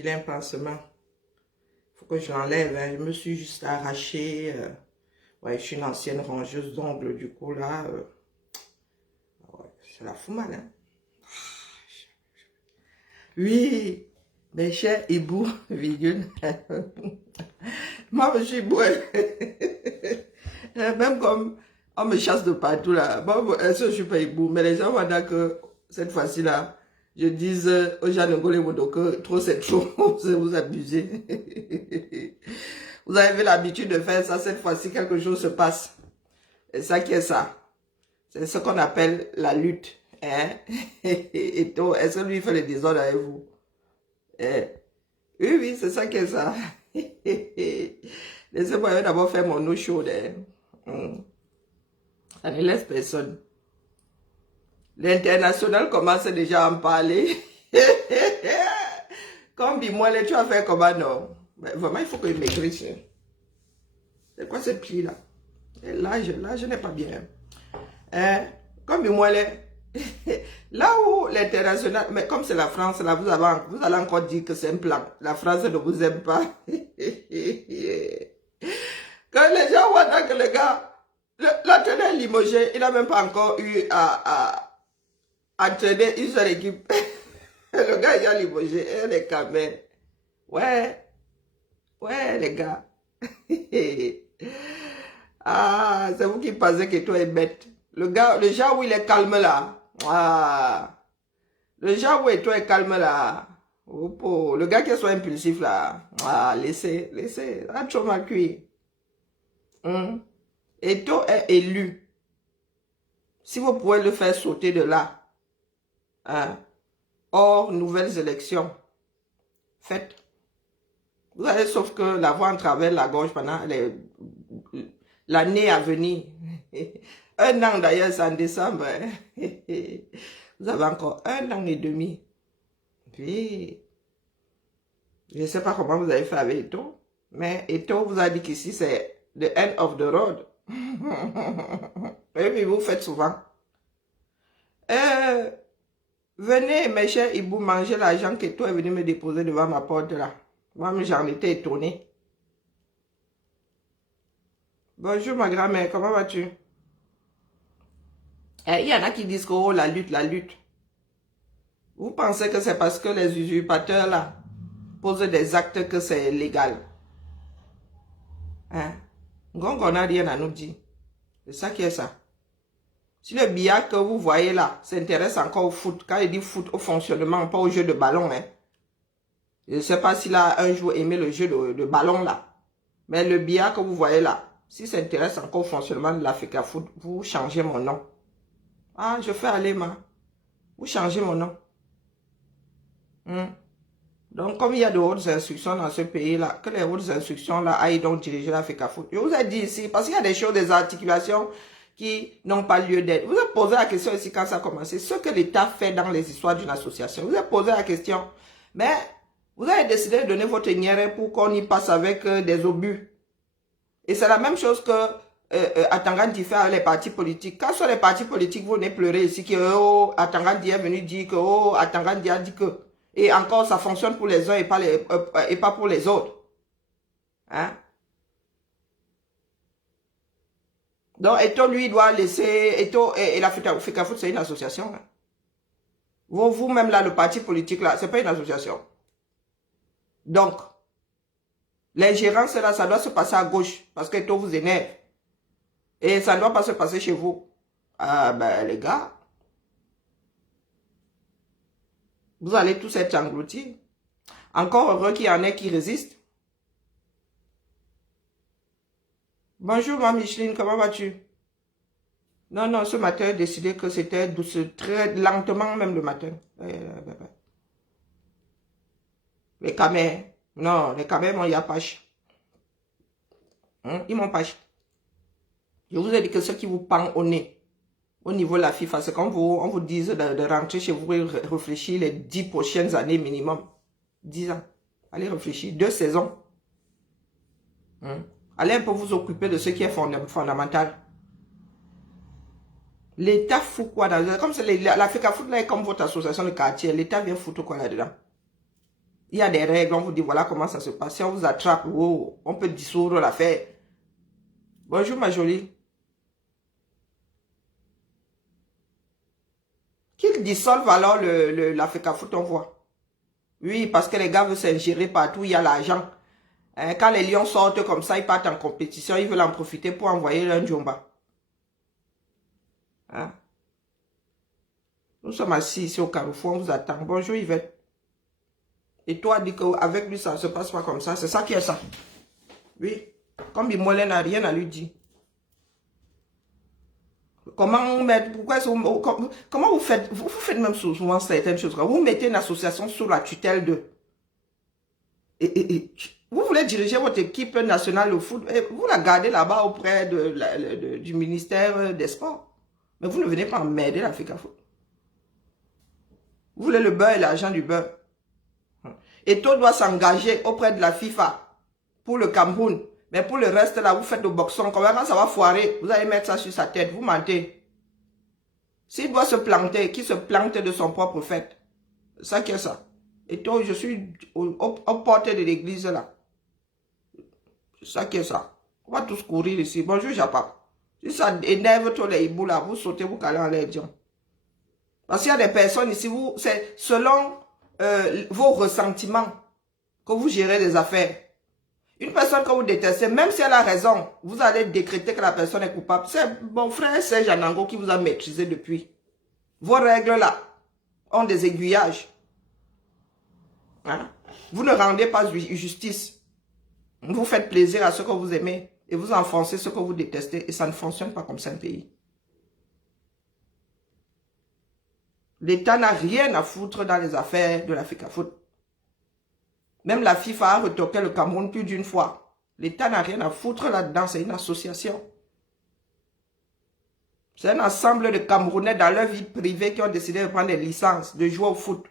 Il a un pansement. Il faut que je l'enlève. Hein. Je me suis juste arraché. Ouais, je suis une ancienne rongeuse d'ongles. Du coup, là, ouais, ça la fout mal. Hein. Oui, mes chers hiboux, virgule. Moi, je suis Ibou. Même comme on me chasse de partout là. Bon, est-ce que je suis pas hibou? Mais les gens vont dire que cette fois-ci là, je dis aux gens de Goléwodo que trop c'est trop, vous abusez. Vous avez l'habitude de faire ça, cette fois-ci quelque chose se passe. Et ça qui est ça. C'est ce qu'on appelle la lutte. Hein? Et toi, est-ce que lui fait le désordre avec vous? Eh? Oui, oui, c'est ça qui est ça. Laissez-moi d'abord faire mon eau chaude. Hein? Ça ne laisse personne. L'international commence déjà à en parler. Comme Bimoile, tu vas faire comment non? Mais vraiment, il faut que je maigrisse. C'est quoi ce pied-là? Là, je n'ai pas bien. Hein? Comme Bimoile, là où l'international, mais comme c'est la France, là, vous allez encore dire que c'est un plan. La France ne vous aime pas. Quand les gens voient que le gars, l'entraîneur limogé, il n'a même pas encore eu à entraîner une seule équipe. Le gars, il a limogé. Et les camins. Ouais. Ouais, les gars. Ah, c'est vous qui pensez que toi est bête. Le genre où il est calme là. Ah. Le genre où toi est calme là. Oh, le gars qui soit impulsif là. Ah, laissez. Ah, tu m'as cuit. Eto est élu. Si vous pouvez le faire sauter de là, hein, hors nouvelles élections, faites. Vous allez sauf que la voix en travers la gorge pendant l'année à venir. Un an d'ailleurs, c'est en décembre. Hein. Vous avez encore 1 an et demi. Puis, je ne sais pas comment vous avez fait avec Eto, mais Eto vous a dit qu'ici c'est the end of the road. Et puis vous faites souvent. Venez, mes chers Ibou, manger l'argent que toi est venu me déposer devant ma porte là. Moi, j'en étais étonné. Bonjour ma grand-mère, comment vas-tu? Il y en a qui disent que oh, la lutte. Vous pensez que c'est parce que les usurpateurs là posent des actes que c'est légal? Hein? Donc on n'a rien à nous dire. C'est ça qui est ça. Si le billard que vous voyez là s'intéresse encore au foot, quand il dit foot, au fonctionnement, pas au jeu de ballon, hein. Je ne sais pas s'il a un jour aimé le jeu de ballon là. Mais le billard que vous voyez là, s'il s'intéresse encore au fonctionnement de l'Africa Foot, vous changez mon nom. Ah, je fais aller ma. Vous changez mon nom. Donc, comme il y a de hautes instructions dans ce pays-là, que les hautes instructions-là aillent donc diriger l'Africa Foot. Je vous ai dit ici, parce qu'il y a des choses, des articulations qui n'ont pas lieu d'être. Vous avez posé la question ici quand ça a commencé. Ce que l'État fait dans les histoires d'une association. Vous avez posé la question. Mais vous avez décidé de donner votre nière pour qu'on y passe avec des obus. Et c'est la même chose que Atangandi fait avec les partis politiques. Quand sont les partis politiques, vous venez pleurer ici que oh, Atangandi est venu dire que oh, Atangandi a dit que. Et encore, ça fonctionne pour les uns et pas pour les autres. Hein? Donc, Eto, lui, doit laisser... Eto et l'Africa Foot, c'est une association. Hein? Vous-même, là, le parti politique, là, c'est pas une association. Donc, l'ingérence, là, ça doit se passer à gauche. Parce que Eto vous énerve. Et ça ne doit pas se passer chez vous. Ah, ben, les gars... Vous allez tous être engloutis. Encore heureux qu'il y en ait qui résistent. Bonjour, ma Micheline, comment vas-tu? Non, ce matin, j'ai décidé que c'était douce, très lentement même le matin. Les camers. Non, les camers m'ont pas. Ils m'ont pas. Je vous ai dit que ce qui vous pend au nez, au niveau de la FIFA, c'est quand on vous dise de rentrer chez vous et réfléchir les 10 prochaines années minimum. 10 ans. Allez réfléchir. 2 saisons. Allez un peu vous occuper de ce qui est fondamental. L'État fout quoi dans... Comme c'est l'Africa Foot là est comme votre association de quartier, l'État vient foutre quoi là-dedans? Il y a des règles, on vous dit voilà comment ça se passe. Si on vous attrape, oh, on peut dissoudre l'affaire. Bonjour ma jolie. Qu'ils dissolvent alors la FECAFOOT, on voit. Oui, parce que les gars veulent s'ingérer partout, il y a l'argent. Hein, quand les lions sortent comme ça, ils partent en compétition, ils veulent en profiter pour envoyer un Djomba. Hein? Nous sommes assis ici au Carrefour, on vous attend. Bonjour Yvette. Et toi, dis qu'avec lui, ça ne se passe pas comme ça. C'est ça qui est ça. Oui. Comme Bimolé n'a rien à lui dire. Comment mettre, comment vous faites, vous faites même souvent certaines choses. Vous mettez une association sous la tutelle de. Vous voulez diriger votre équipe nationale au foot, et vous la gardez là-bas auprès du ministère des Sports. Mais vous ne venez pas m'aider la FECAFOOT. Vous voulez le beurre et l'argent du beurre. Et tout doit s'engager auprès de la FIFA pour le Cameroun. Mais pour le reste, là, vous faites le boxon. Quand ça va foirer, vous allez mettre ça sur sa tête. Vous mentez. S'il doit se planter, qu'il se plante de son propre fait. C'est ça qui est ça. Et toi, je suis aux portes de l'église, là. C'est ça qui est ça. On va tous courir ici. Bonjour, Japa. Si ça énerve tous les hiboux, là, vous sautez, vous calez en l'air, disons. Parce qu'il y a des personnes ici, c'est selon vos ressentiments que vous gérez les affaires. Une personne que vous détestez, même si elle a raison, vous allez décréter que la personne est coupable. C'est mon frère Serge Anango qui vous a maîtrisé depuis. Vos règles là ont des aiguillages. Hein? Vous ne rendez pas justice. Vous faites plaisir à ceux que vous aimez et vous enfoncez ceux que vous détestez et ça ne fonctionne pas comme ça un pays. L'État n'a rien à foutre dans les affaires de la FECAFOOT. Même la FIFA a retoqué le Cameroun plus d'une fois. L'État n'a rien à foutre là-dedans, c'est une association. C'est un ensemble de Camerounais dans leur vie privée qui ont décidé de prendre des licences, de jouer au foot.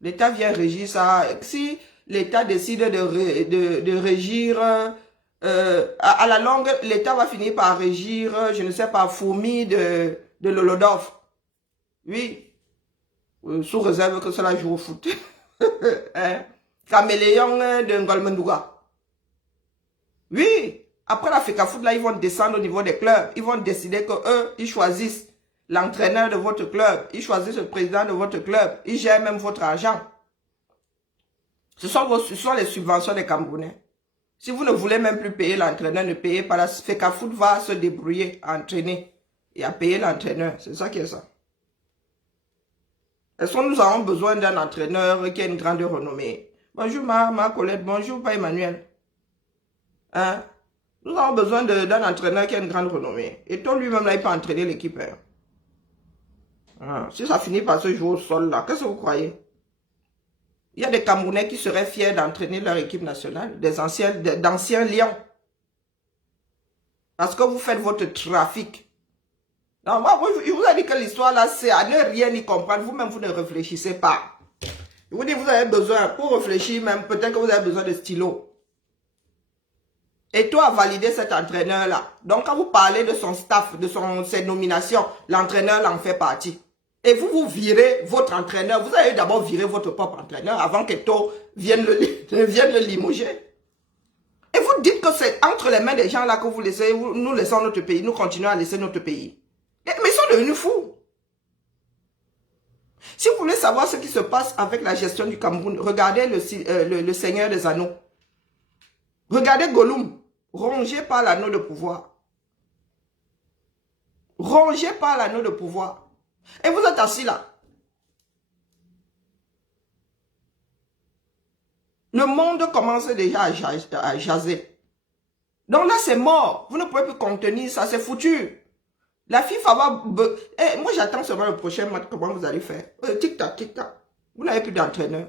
L'État vient régir ça. Si l'État décide de régir, à la longue, l'État va finir par régir, je ne sais pas, Fourmi de Lolodov. Oui, sous réserve que cela joue au foot. Hein? Caméléon de Ngolmendouga. Oui, après la FECAFOOT, là, ils vont descendre au niveau des clubs. Ils vont décider que eux, ils choisissent l'entraîneur de votre club. Ils choisissent le président de votre club. Ils gèrent même votre argent. Ce sont les subventions des Camerounais. Si vous ne voulez même plus payer l'entraîneur, ne payez pas. La FECAFOOT va se débrouiller à entraîner et à payer l'entraîneur. C'est ça qui est ça. Est-ce que nous avons besoin d'un entraîneur qui a une grande renommée? Bonjour ma Colette, bonjour pas Emmanuel. Hein? Nous avons besoin d'un entraîneur qui a une grande renommée. Et toi lui-même là, il peut entraîner l'équipe. Hein? Si ça finit par se jouer au sol là, qu'est-ce que vous croyez? Il y a des Camerounais qui seraient fiers d'entraîner leur équipe nationale, d'anciens lions. Parce que vous faites votre trafic. Non, moi, je vous ai dit que l'histoire là, c'est à ne rien y comprendre. Vous-même, vous ne réfléchissez pas. Je vous dis, vous avez besoin, pour réfléchir même, peut-être que vous avez besoin de stylo. Et toi, à valider cet entraîneur-là. Donc, quand vous parlez de son staff, de ses nominations, l'entraîneur en fait partie. Et vous virez votre entraîneur. Vous allez d'abord virer votre propre entraîneur avant qu'Eto vienne le limoger. Et vous dites que c'est entre les mains des gens là que vous laissez, nous laissons notre pays, nous continuons à laisser notre pays. Mais ils sont devenus fous. Si vous voulez savoir ce qui se passe avec la gestion du Cameroun, regardez le Seigneur des Anneaux. Regardez Gollum, rongé par l'anneau de pouvoir. Rongé par l'anneau de pouvoir. Et vous êtes assis là. Le monde commence déjà à jaser. Donc là, c'est mort. Vous ne pouvez plus contenir ça, c'est foutu. La FIFA va... moi, j'attends seulement le prochain match. Comment vous allez faire? Tic-tac, tic-tac. Vous n'avez plus d'entraîneur.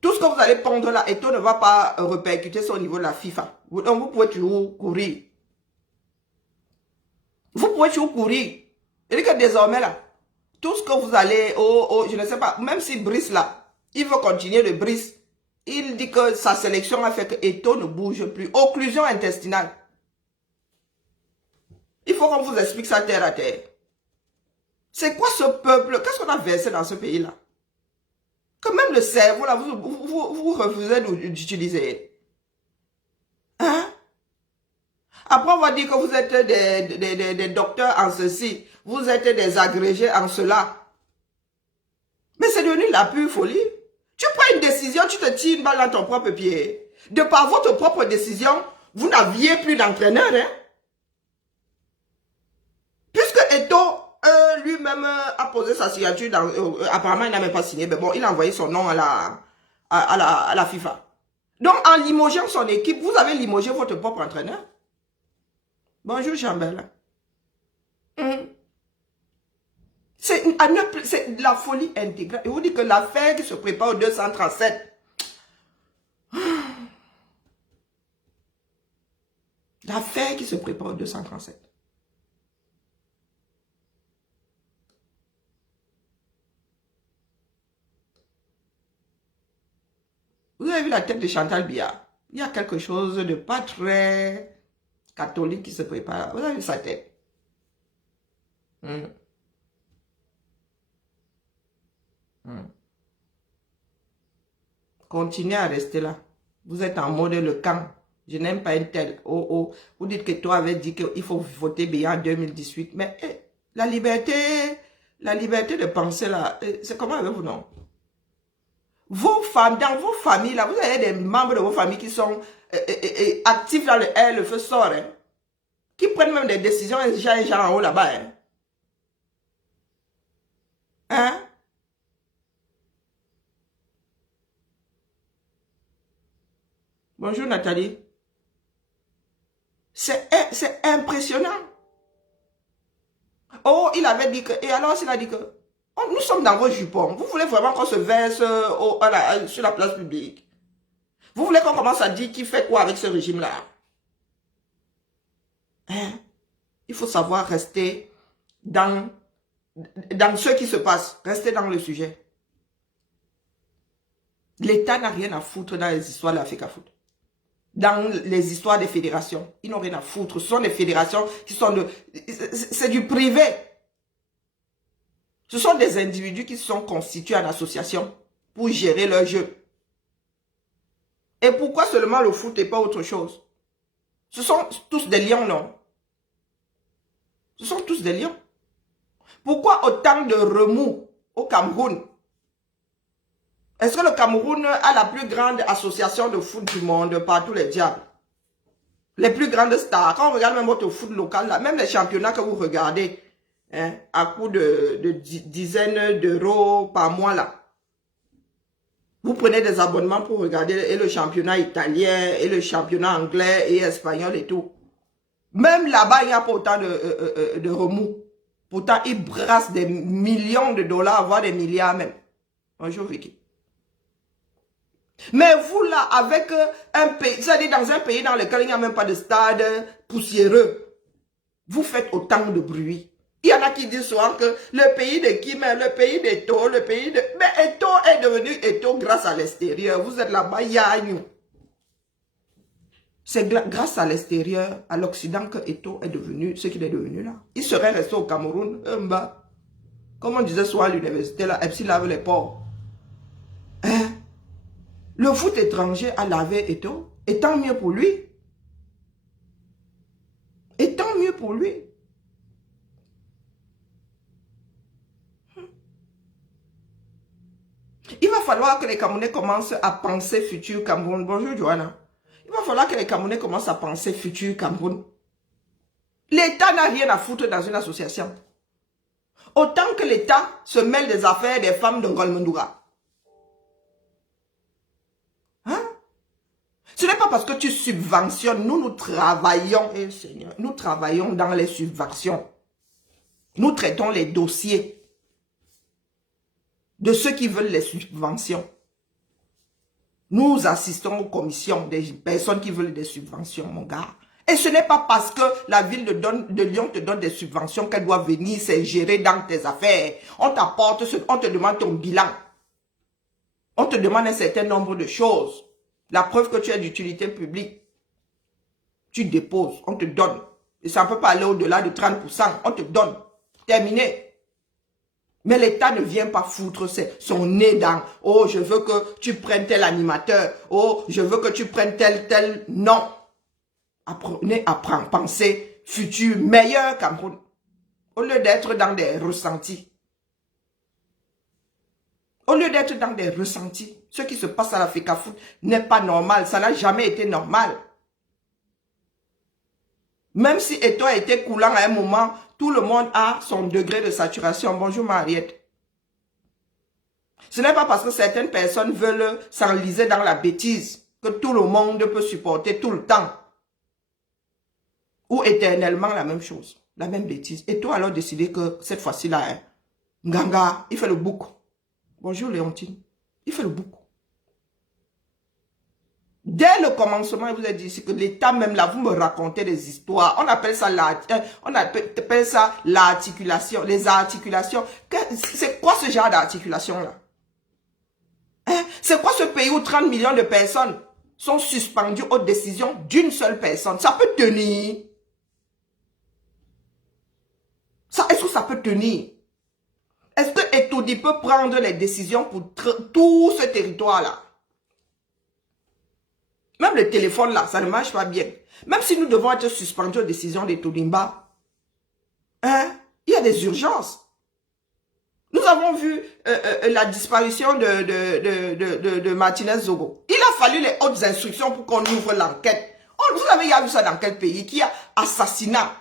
Tout ce que vous allez pondre là, Eto ne va pas répercuter sur au niveau de la FIFA. Donc, vous pouvez toujours courir. Vous pouvez toujours courir. Et que désormais là, tout ce que vous allez... je ne sais pas, même si Brice là, il veut continuer de Brice, il dit que sa sélection a fait que Eto ne bouge plus. Occlusion intestinale. Il faut qu'on vous explique ça terre à terre. C'est quoi ce peuple? Qu'est-ce qu'on a versé dans ce pays-là? Que même le cerveau, là, vous refusez d'utiliser. Hein? Après, on va dire que vous êtes des docteurs en ceci. Vous êtes des agrégés en cela. Mais c'est devenu la pure folie. Tu prends une décision, tu te tires une balle dans ton propre pied. De par votre propre décision, vous n'aviez plus d'entraîneur. Hein? Puisque Eto lui-même a posé sa signature, apparemment il n'a même pas signé, mais bon, il a envoyé son nom à la FIFA. Donc en limogeant son équipe, vous avez limogé votre propre entraîneur. Bonjour Chambel. C'est de la folie intégrale. Et vous dites que l'affaire qui se prépare au 237. L'affaire qui se prépare au 237. Vous avez vu la tête de Chantal Biya? Il y a quelque chose de pas très catholique qui se prépare. Vous avez vu sa tête? Continuez à rester là. Vous êtes en mode le camp. Je n'aime pas une telle. Oh, oh. Vous dites que toi avais dit qu'il faut voter Biya en 2018. Mais la liberté de penser là, c'est comment avec vous, non? Vos femmes, dans vos familles, là, vous avez des membres de vos familles qui sont actifs dans le feu sort, hein, qui prennent même des décisions genre en haut là-bas. Hein? Hein? Bonjour Nathalie. C'est impressionnant. Oh, il avait dit que... Et alors, il a dit que... Oh, nous sommes dans vos jupons. Vous voulez vraiment qu'on se verse sur la place publique? Vous voulez qu'on commence à dire qui fait quoi avec ce régime-là? Hein? Il faut savoir rester dans ce qui se passe. Rester dans le sujet. L'État n'a rien à foutre dans les histoires de l'Afrique Foot. Dans les histoires des fédérations. Ils n'ont rien à foutre. Ce sont des fédérations qui sont de... C'est du privé. Ce sont des individus qui se sont constitués en association pour gérer leur jeu. Et pourquoi seulement le foot et pas autre chose? Ce sont tous des lions, non? Ce sont tous des lions. Pourquoi autant de remous au Cameroun? Est-ce que le Cameroun a la plus grande association de foot du monde par tous les diables? Les plus grandes stars. Quand on regarde même votre foot local, là, même les championnats que vous regardez, hein, à coût de dizaines d'euros par mois, là. Vous prenez des abonnements pour regarder et le championnat italien, et le championnat anglais et espagnol et tout. Même là-bas, il n'y a pas autant de remous. Pourtant, ils brassent des millions de dollars, voire des milliards même. Bonjour Vicky. Mais vous là, avec un pays, c'est-à-dire dans un pays dans lequel il n'y a même pas de stade poussiéreux, vous faites autant de bruit. Il y en a qui disent souvent que le pays de Kim, le pays d'Eto, le pays de... Mais Eto est devenu Eto grâce à l'extérieur. Vous êtes là-bas, il y a nous. C'est grâce à l'extérieur, à l'Occident, que Eto est devenu ce qu'il est devenu là. Il serait resté au Cameroun, comme on disait souvent à l'université, là, Epsi lave les porcs. Hein? Le foot étranger a lavé Eto, et tant mieux pour lui. Et tant mieux pour lui. Il va falloir que les Camerounais commencent à penser futur Cameroun. Bonjour Johanna. Il va falloir que les Camerounais commencent à penser futur Cameroun. L'État n'a rien à foutre dans une association. Autant que l'État se mêle des affaires des femmes de Ngolmendoura. Hein? Ce n'est pas parce que tu subventionnes. Nous travaillons, Seigneur, nous travaillons dans les subventions. Nous traitons les dossiers de ceux qui veulent les subventions. Nous assistons aux commissions des personnes qui veulent des subventions, mon gars. Et ce n'est pas parce que la ville de Lyon te donne des subventions qu'elle doit venir se gérer dans tes affaires. On t'apporte, on te demande ton bilan. On te demande un certain nombre de choses. La preuve que tu es d'utilité publique. Tu déposes, on te donne. Et ça ne peut pas aller au-delà de 30%. On te donne. Terminé. Mais l'État ne vient pas foutre son nez dans « Oh, je veux que tu prennes tel animateur. Oh, je veux que tu prennes tel. » Non. Apprenez à penser futur meilleur Cameroun. Au lieu d'être dans des ressentis. Au lieu d'être dans des ressentis. Ce qui se passe à la FECAFOOT n'est pas normal. Ça n'a jamais été normal. Même si Eto a été coulant à un moment, tout le monde a son degré de saturation. Bonjour Mariette. Ce n'est pas parce que certaines personnes veulent s'enliser dans la bêtise que tout le monde peut supporter tout le temps. Ou éternellement la même chose, la même bêtise. Et toi alors décidé que cette fois-ci là, hein, Nganga, il fait le bouc. Bonjour Léontine, il fait le bouc. Dès le commencement, il vous a dit que l'État même là, vous me racontez des histoires. On appelle ça l'articulation, les articulations. C'est quoi ce genre d'articulation là? Hein? C'est quoi ce pays où 30 millions de personnes sont suspendues aux décisions d'une seule personne? Ça peut tenir. Est-ce que ça peut tenir? Est-ce que Etoudi peut prendre les décisions pour tout ce territoire-là? Même le téléphone là, ça ne marche pas bien. Même si nous devons être suspendus aux décisions d'Etodimba, hein, il y a des urgences. Nous avons vu la disparition de Martinez Zogo. Il a fallu les hautes instructions pour qu'on ouvre l'enquête. Vous avez vu ça dans quel pays? Qui a assassinat?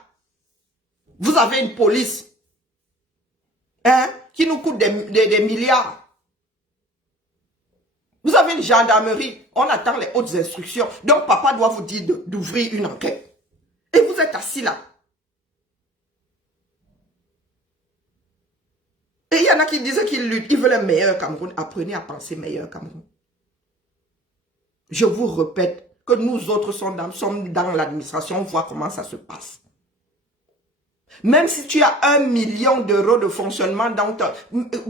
Vous avez une police, hein, qui nous coûte des milliards. Vous avez une gendarmerie. On attend les hautes instructions. Donc, papa doit vous dire d'ouvrir une enquête. Et vous êtes assis là. Et il y en a qui disent qu'ils luttent. Ils veulent un meilleur Cameroun. Apprenez à penser meilleur Cameroun. Je vous répète que nous autres sommes dans l'administration. On voit comment ça se passe. Même si tu as 1 million d'euros de fonctionnement dans ton...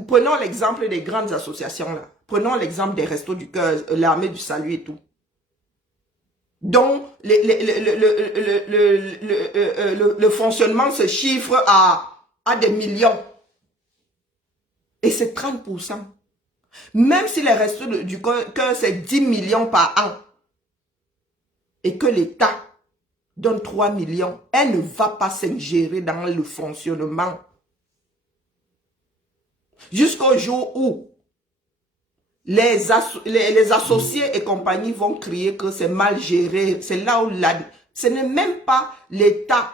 Prenons l'exemple des grandes associations là. Prenons l'exemple des Restos du Cœur, l'Armée du Salut et tout. Donc, le fonctionnement se chiffre à des millions. Et c'est 30%. Même si les Restos du Cœur, c'est 10 millions par an. Et que l'État donne 3 millions, elle ne va pas s'ingérer dans le fonctionnement. Jusqu'au jour où les associés et compagnie vont crier que c'est mal géré. C'est là où ce n'est même pas l'État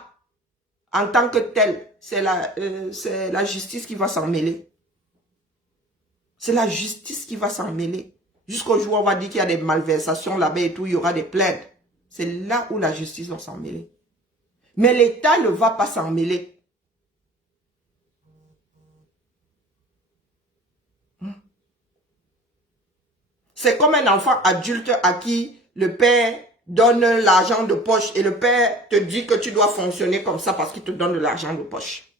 en tant que tel. C'est la justice qui va s'en mêler. C'est la justice qui va s'en mêler. Jusqu'au jour où on va dire qu'il y a des malversations là-bas et tout, il y aura des plaintes. C'est là où la justice va s'en mêler. Mais l'État ne va pas s'en mêler. C'est comme un enfant adulte à qui le père donne l'argent de poche et le père te dit que tu dois fonctionner comme ça parce qu'il te donne de l'argent de poche.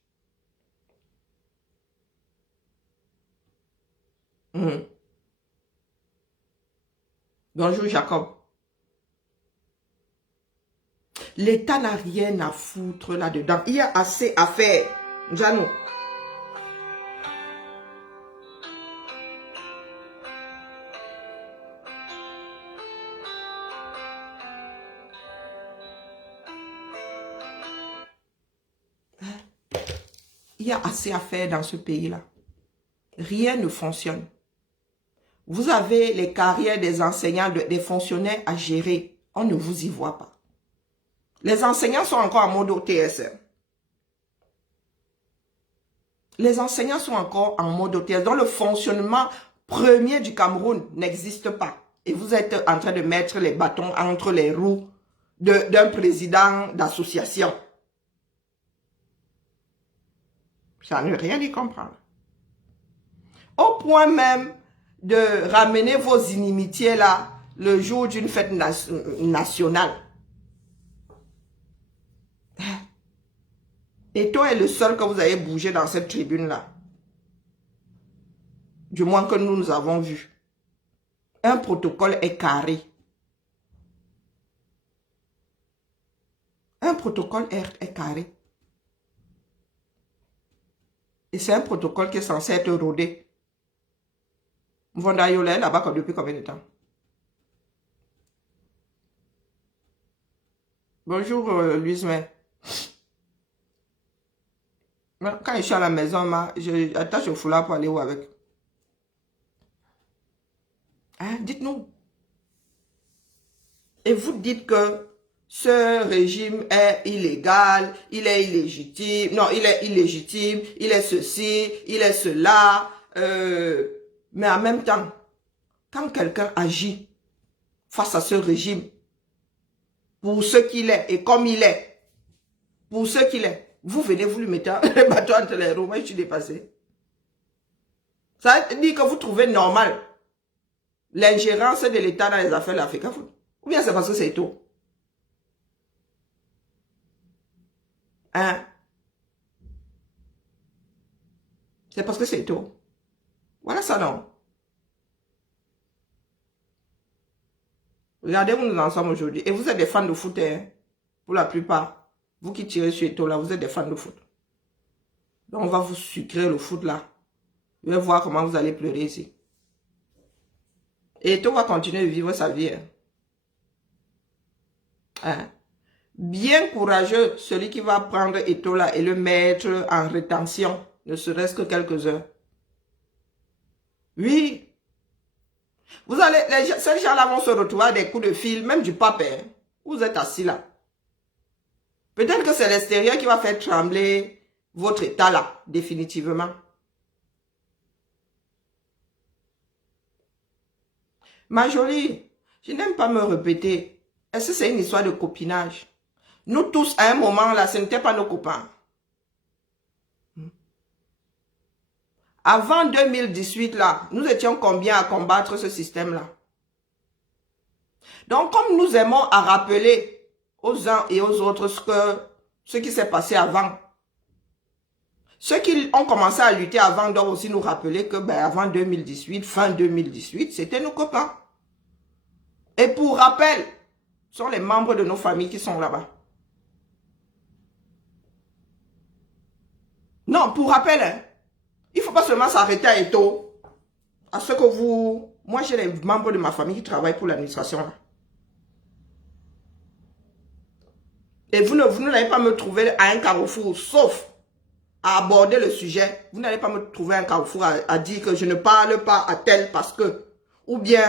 Bonjour Jacob. L'État n'a rien à foutre là-dedans. Il y a assez à faire. Jano. Il y a assez à faire dans ce pays-là. Rien ne fonctionne. Vous avez les carrières des enseignants, des fonctionnaires à gérer. On ne vous y voit pas. Les enseignants sont encore en mode OTS. Les enseignants sont encore en mode OTS. Donc le fonctionnement premier du Cameroun n'existe pas. Et vous êtes en train de mettre les bâtons entre les roues d'un président d'association. Ça ne veut rien y comprendre. Au point même de ramener vos inimitiés là le jour d'une fête nationale. Et toi est le seul que vous avez bougé dans cette tribune-là. Du moins que nous avons vu. Un protocole est carré. Un protocole est carré. Et c'est un protocole qui est censé être rodé. Vondayola est là-bas depuis combien de temps? Bonjour, Louise May. Quand je suis à la maison, je attache au foulard pour aller où avec? Hein? Dites-nous. Et vous dites que ce régime est illégal, il est illégitime, non, il est illégitime, il est ceci, il est cela. Mais en même temps, quand quelqu'un agit face à ce régime, pour ce qu'il est et comme il est, pour ce qu'il est, vous venez, vous lui mettez le bateau entre les roues. Moi, je suis dépassé. Ça veut dire que vous trouvez normal l'ingérence de l'État dans les affaires de l'Afrique. Ou bien c'est parce que c'est tout. Hein? C'est parce que c'est tout. Voilà ça, non? Regardez où nous en sommes aujourd'hui. Et vous êtes des fans de foot, hein? Pour la plupart. Vous qui tirez sur Eto'o là, vous êtes des fans de foot. Donc on va vous sucrer le foot là. Vous allez voir comment vous allez pleurer ici. Et Eto'o va continuer de vivre sa vie. Hein? Bien courageux, celui qui va prendre Eto'o là et le mettre en rétention, ne serait-ce que quelques heures. Oui. Vous allez, ces gens-là vont se retrouver à des coups de fil, même du pape. Hein? Vous êtes assis là. Peut-être que c'est l'extérieur qui va faire trembler votre état là, définitivement. Ma jolie, je n'aime pas me répéter. Est-ce que c'est une histoire de copinage? Nous tous, à un moment là, ce n'étaient pas nos copains. Avant 2018 là, nous étions combien à combattre ce système-là? Donc, comme nous aimons à rappeler aux uns et aux autres ce qui s'est passé avant, ceux qui ont commencé à lutter avant doivent aussi nous rappeler que avant 2018, fin 2018, c'était nos copains. Et pour rappel, ce sont les membres de nos familles qui sont là-bas. Non, pour rappel, hein, il ne faut pas seulement s'arrêter à Eto'o, à ce que vous... Moi, j'ai les membres de ma famille qui travaillent pour l'administration là. Et vous n'allez pas me trouver à un carrefour, sauf à aborder le sujet. Vous n'allez pas me trouver à un carrefour à dire que je ne parle pas à tel parce que... Ou bien,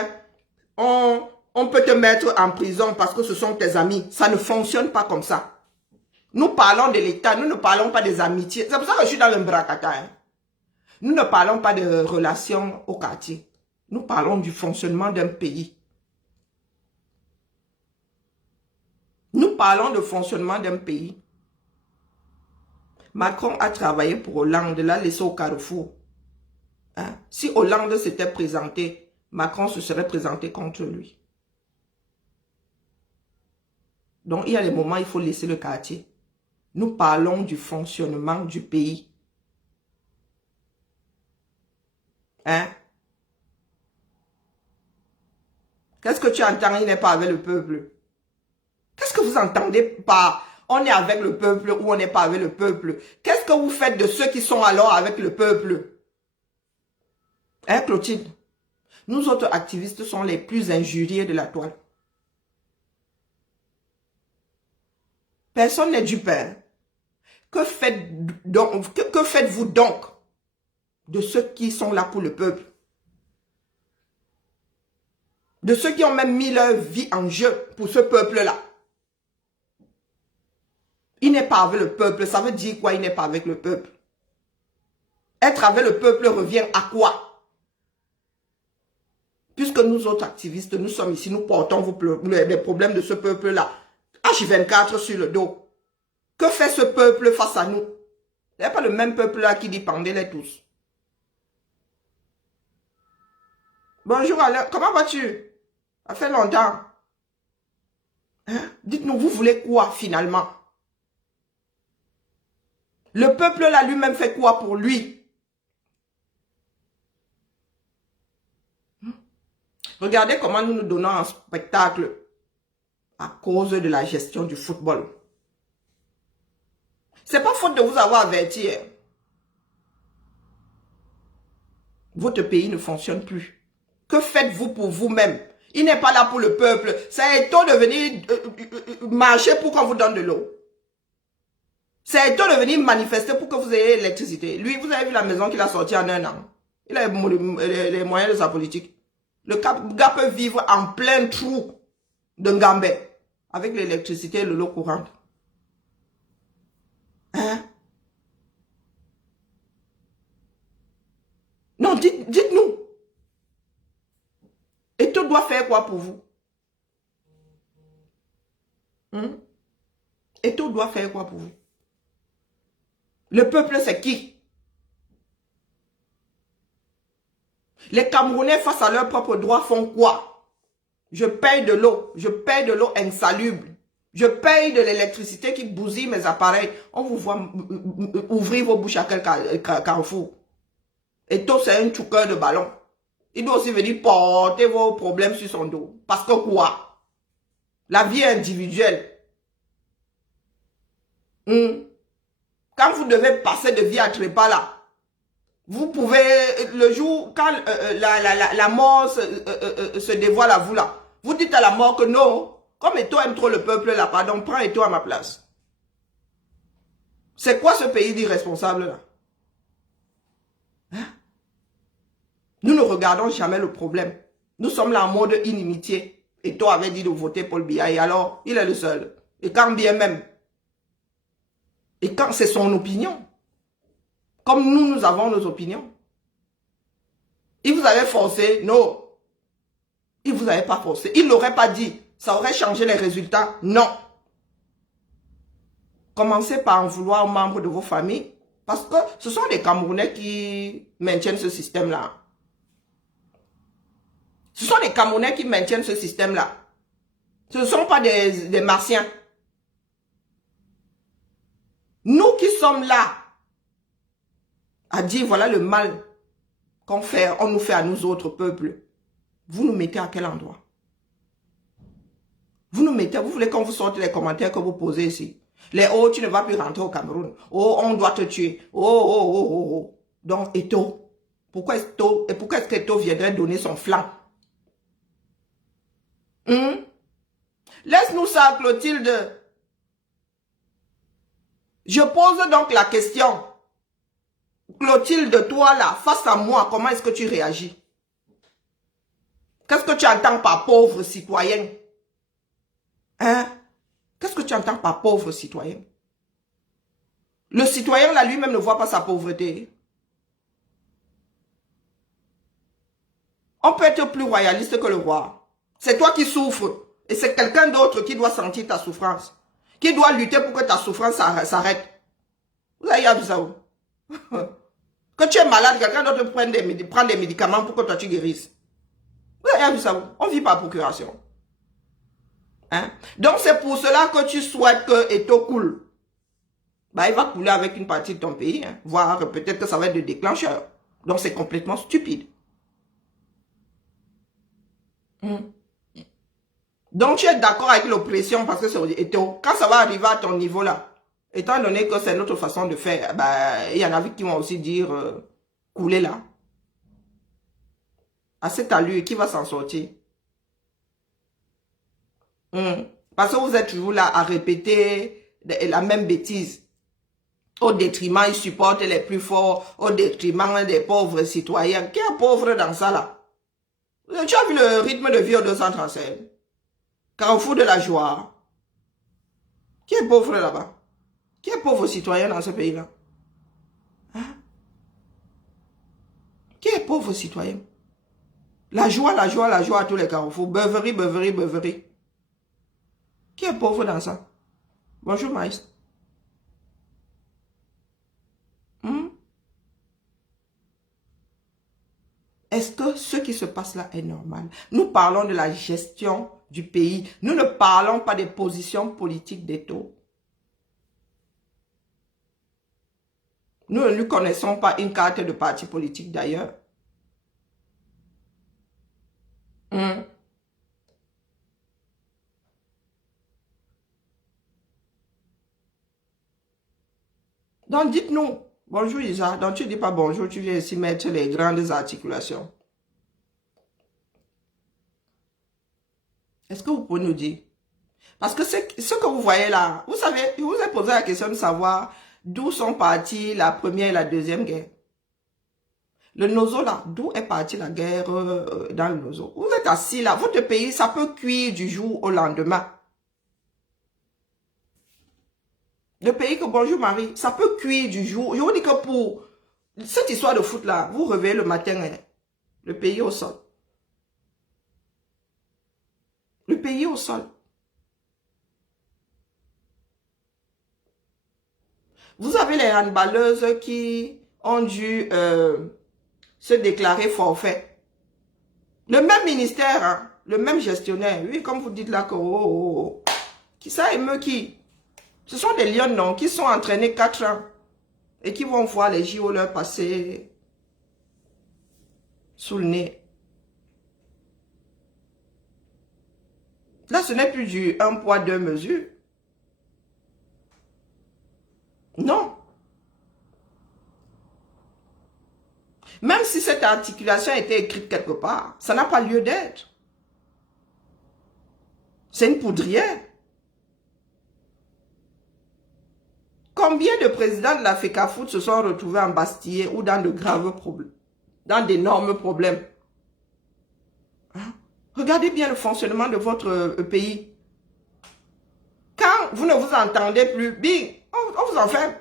on peut te mettre en prison parce que ce sont tes amis. Ça ne fonctionne pas comme ça. Nous parlons de l'État, nous ne parlons pas des amitiés. C'est pour ça que je suis dans le bracata. Hein. Nous ne parlons pas de relations au quartier. Nous parlons du fonctionnement d'un pays. Nous parlons de fonctionnement d'un pays. Macron a travaillé pour Hollande, l'a laissé au carrefour. Hein? Si Hollande s'était présenté, Macron se serait présenté contre lui. Donc, il y a des moments où il faut laisser le quartier. Nous parlons du fonctionnement du pays. Hein? Qu'est-ce que tu entends? Il n'est pas avec le peuple. Qu'est-ce que vous entendez par on est avec le peuple ou on n'est pas avec le peuple? Qu'est-ce que vous faites de ceux qui sont alors avec le peuple? Hein, Clotilde? Nous autres activistes sommes les plus injuriés de la toile. Personne n'est dupe. Hein? Que faites-vous donc de ceux qui sont là pour le peuple? De ceux qui ont même mis leur vie en jeu pour ce peuple-là. Il n'est pas avec le peuple. Ça veut dire quoi, il n'est pas avec le peuple? Être avec le peuple revient à quoi? Puisque nous autres activistes, nous sommes ici, nous portons les problèmes de ce peuple-là. H24 sur le dos. Que fait ce peuple face à nous? Il n'y a pas le même peuple-là qui dit pendez-les tous. Bonjour Alain, comment vas-tu? Ça fait longtemps. Hein? Dites-nous, vous voulez quoi finalement? Le peuple là lui-même fait quoi pour lui? Regardez comment nous nous donnons un spectacle à cause de la gestion du football. C'est pas faute de vous avoir averti. Hein. Votre pays ne fonctionne plus. Que faites-vous pour vous-même? Il n'est pas là pour le peuple. C'est étonnant de venir marcher pour qu'on vous donne de l'eau. C'est étonnant de venir manifester pour que vous ayez l'électricité. Lui, vous avez vu la maison qu'il a sortie en 1 an. Il a les moyens de sa politique. Le gars peut vivre en plein trou de Ngambé avec l'électricité et l'eau courante. Hein? Non, dites-nous. Et tout doit faire quoi pour vous? Et tout doit faire quoi pour vous? Le peuple, c'est qui? Les Camerounais, face à leurs propres droits, font quoi? Je paye de l'eau. Je paye de l'eau insalubre. Je paye de l'électricité qui bousille mes appareils. On vous voit ouvrir vos bouches à quel carrefour. Et tout, c'est un chouqueur de ballon. Il doit aussi venir porter vos problèmes sur son dos. Parce que quoi? La vie est individuelle. Quand vous devez passer de vie à trépas là, vous pouvez, le jour, quand la mort se dévoile à vous là, vous dites à la mort que non, comme Eto aime trop le peuple là, pardon, prends Eto à ma place. C'est quoi ce pays d'irresponsable là? Hein? Nous ne regardons jamais le problème. Nous sommes là en mode inimitié. Eto avait dit de voter Paul Biya et alors, il est le seul. Et quand bien même. Et quand c'est son opinion. Comme nous avons nos opinions. Il vous avait forcé, non. Il vous avait pas forcé. Il l'aurait pas dit. Ça aurait changé les résultats. Non. Commencez par en vouloir aux membres de vos familles. Parce que ce sont les Camerounais qui maintiennent ce système-là. Ce sont les Camerounais qui maintiennent ce système-là. Ce ne sont pas des Martiens. Nous qui sommes là à dire voilà le mal qu'on fait, on nous fait à nous autres peuples. Vous nous mettez à quel endroit? Vous nous mettez, vous voulez qu'on vous sorte les commentaires que vous posez ici. Les oh, tu ne vas plus rentrer au Cameroun. Oh, on doit te tuer. Oh, oh, oh, oh, oh. Donc, Eto. Pourquoi est-ce qu'Eto viendrait donner son flanc? Laisse-nous ça, Clotilde. Je pose donc la question. Clotilde, toi là, face à moi, comment est-ce que tu réagis? Qu'est-ce que tu entends par pauvre citoyen? Hein? Qu'est-ce que tu entends par pauvre citoyen? Le citoyen là lui-même ne voit pas sa pauvreté. On peut être plus royaliste que le roi. C'est toi qui souffres. Et c'est quelqu'un d'autre qui doit sentir ta souffrance. Qui doit lutter pour que ta souffrance s'arrête. Vous avez vu ça où? Quand tu es malade, quelqu'un d'autre prend des médicaments pour que toi tu guérisses. Vous avez vu ça où? On vit par procuration. Hein? Donc c'est pour cela que tu souhaites que Eto coule. Bah, il va couler avec une partie de ton pays. Hein. Voire peut-être que ça va être le déclencheur. Donc c'est complètement stupide. Donc tu es d'accord avec l'oppression parce que c'est Eto. Quand ça va arriver à ton niveau là, étant donné que c'est notre façon de faire, bah, il y en a qui vont aussi dire couler là. À cette allure, qui va s'en sortir? Parce que vous êtes toujours là à répéter la même bêtise. Au détriment, ils supportent les plus forts, au détriment des pauvres citoyens. Qui est pauvre dans ça là? Tu as vu le rythme de vie au 235? Carrefour de la joie. Qui est pauvre là-bas? Qui est pauvre citoyen dans ce pays-là? Hein? Qui est pauvre citoyen? La joie, la joie, la joie à tous les carrefours. Beuverie, beuverie, beuverie. Qui est pauvre dans ça? Bonjour, Maïs. Est-ce que ce qui se passe là est normal? Nous parlons de la gestion du pays. Nous ne parlons pas des positions politiques d'Eto. Nous ne lui connaissons pas une carte de parti politique d'ailleurs. Donc dites-nous, Bonjour Isa. Donc tu dis pas bonjour, tu viens ici mettre les grandes articulations. Est-ce que vous pouvez nous dire? Parce que ce que vous voyez là, vous savez, je vous ai posé la question de savoir d'où sont parties la première et la deuxième guerre. Le Nozo là, d'où est partie la guerre dans le Nozo? Vous êtes assis là, votre pays, ça peut cuire du jour au lendemain. Le pays que, bonjour Marie, ça peut cuire du jour. Je vous dis que pour cette histoire de foot là, vous réveillez le matin, hein, le pays au sol. Le pays au sol. Vous avez les handballeuses qui ont dû se déclarer forfait. Le même ministère, hein, le même gestionnaire. Oui, comme vous dites là que qui ça émeut qui? Ce sont des lions, non, qui sont entraînés 4 ans et qui vont voir les JO leur passer sous le nez. Là, ce n'est plus du un poids, deux mesures. Non. Même si cette articulation était écrite quelque part, ça n'a pas lieu d'être. C'est une poudrière. Combien de présidents de la FECAFOOT se sont retrouvés embastillés ou dans de graves problèmes, dans d'énormes problèmes? Hein? Regardez bien le fonctionnement de votre pays. Quand vous ne vous entendez plus, bing, on vous enferme.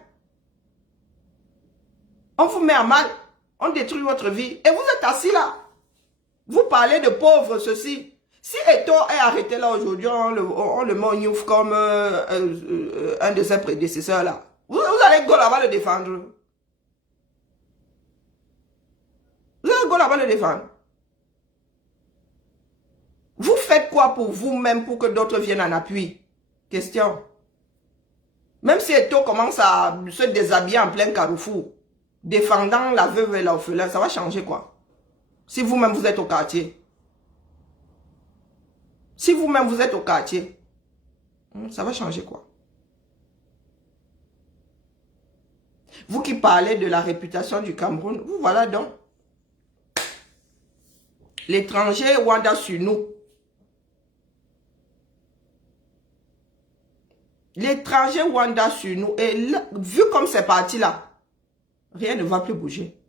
On vous met à mal. On détruit votre vie. Et vous êtes assis là. Vous parlez de pauvres, ceci. Si Eto est arrêté là aujourd'hui, on le met en youf comme un de ses prédécesseurs là. Vous allez go là-bas le défendre. Vous allez go là-bas le défendre. Vous faites quoi pour vous-même pour que d'autres viennent en appui? Question. Même si Eto commence à se déshabiller en plein carrefour, défendant la veuve et l'orphelin, ça va changer quoi? Si vous-même vous êtes au quartier. Si vous-même vous êtes au quartier, ça va changer quoi? Vous qui parlez de la réputation du Cameroun, vous voilà donc. L'étranger Wanda sur nous. L'étranger Wanda sur nous. Et là, vu comme c'est parti là, rien ne va plus bouger.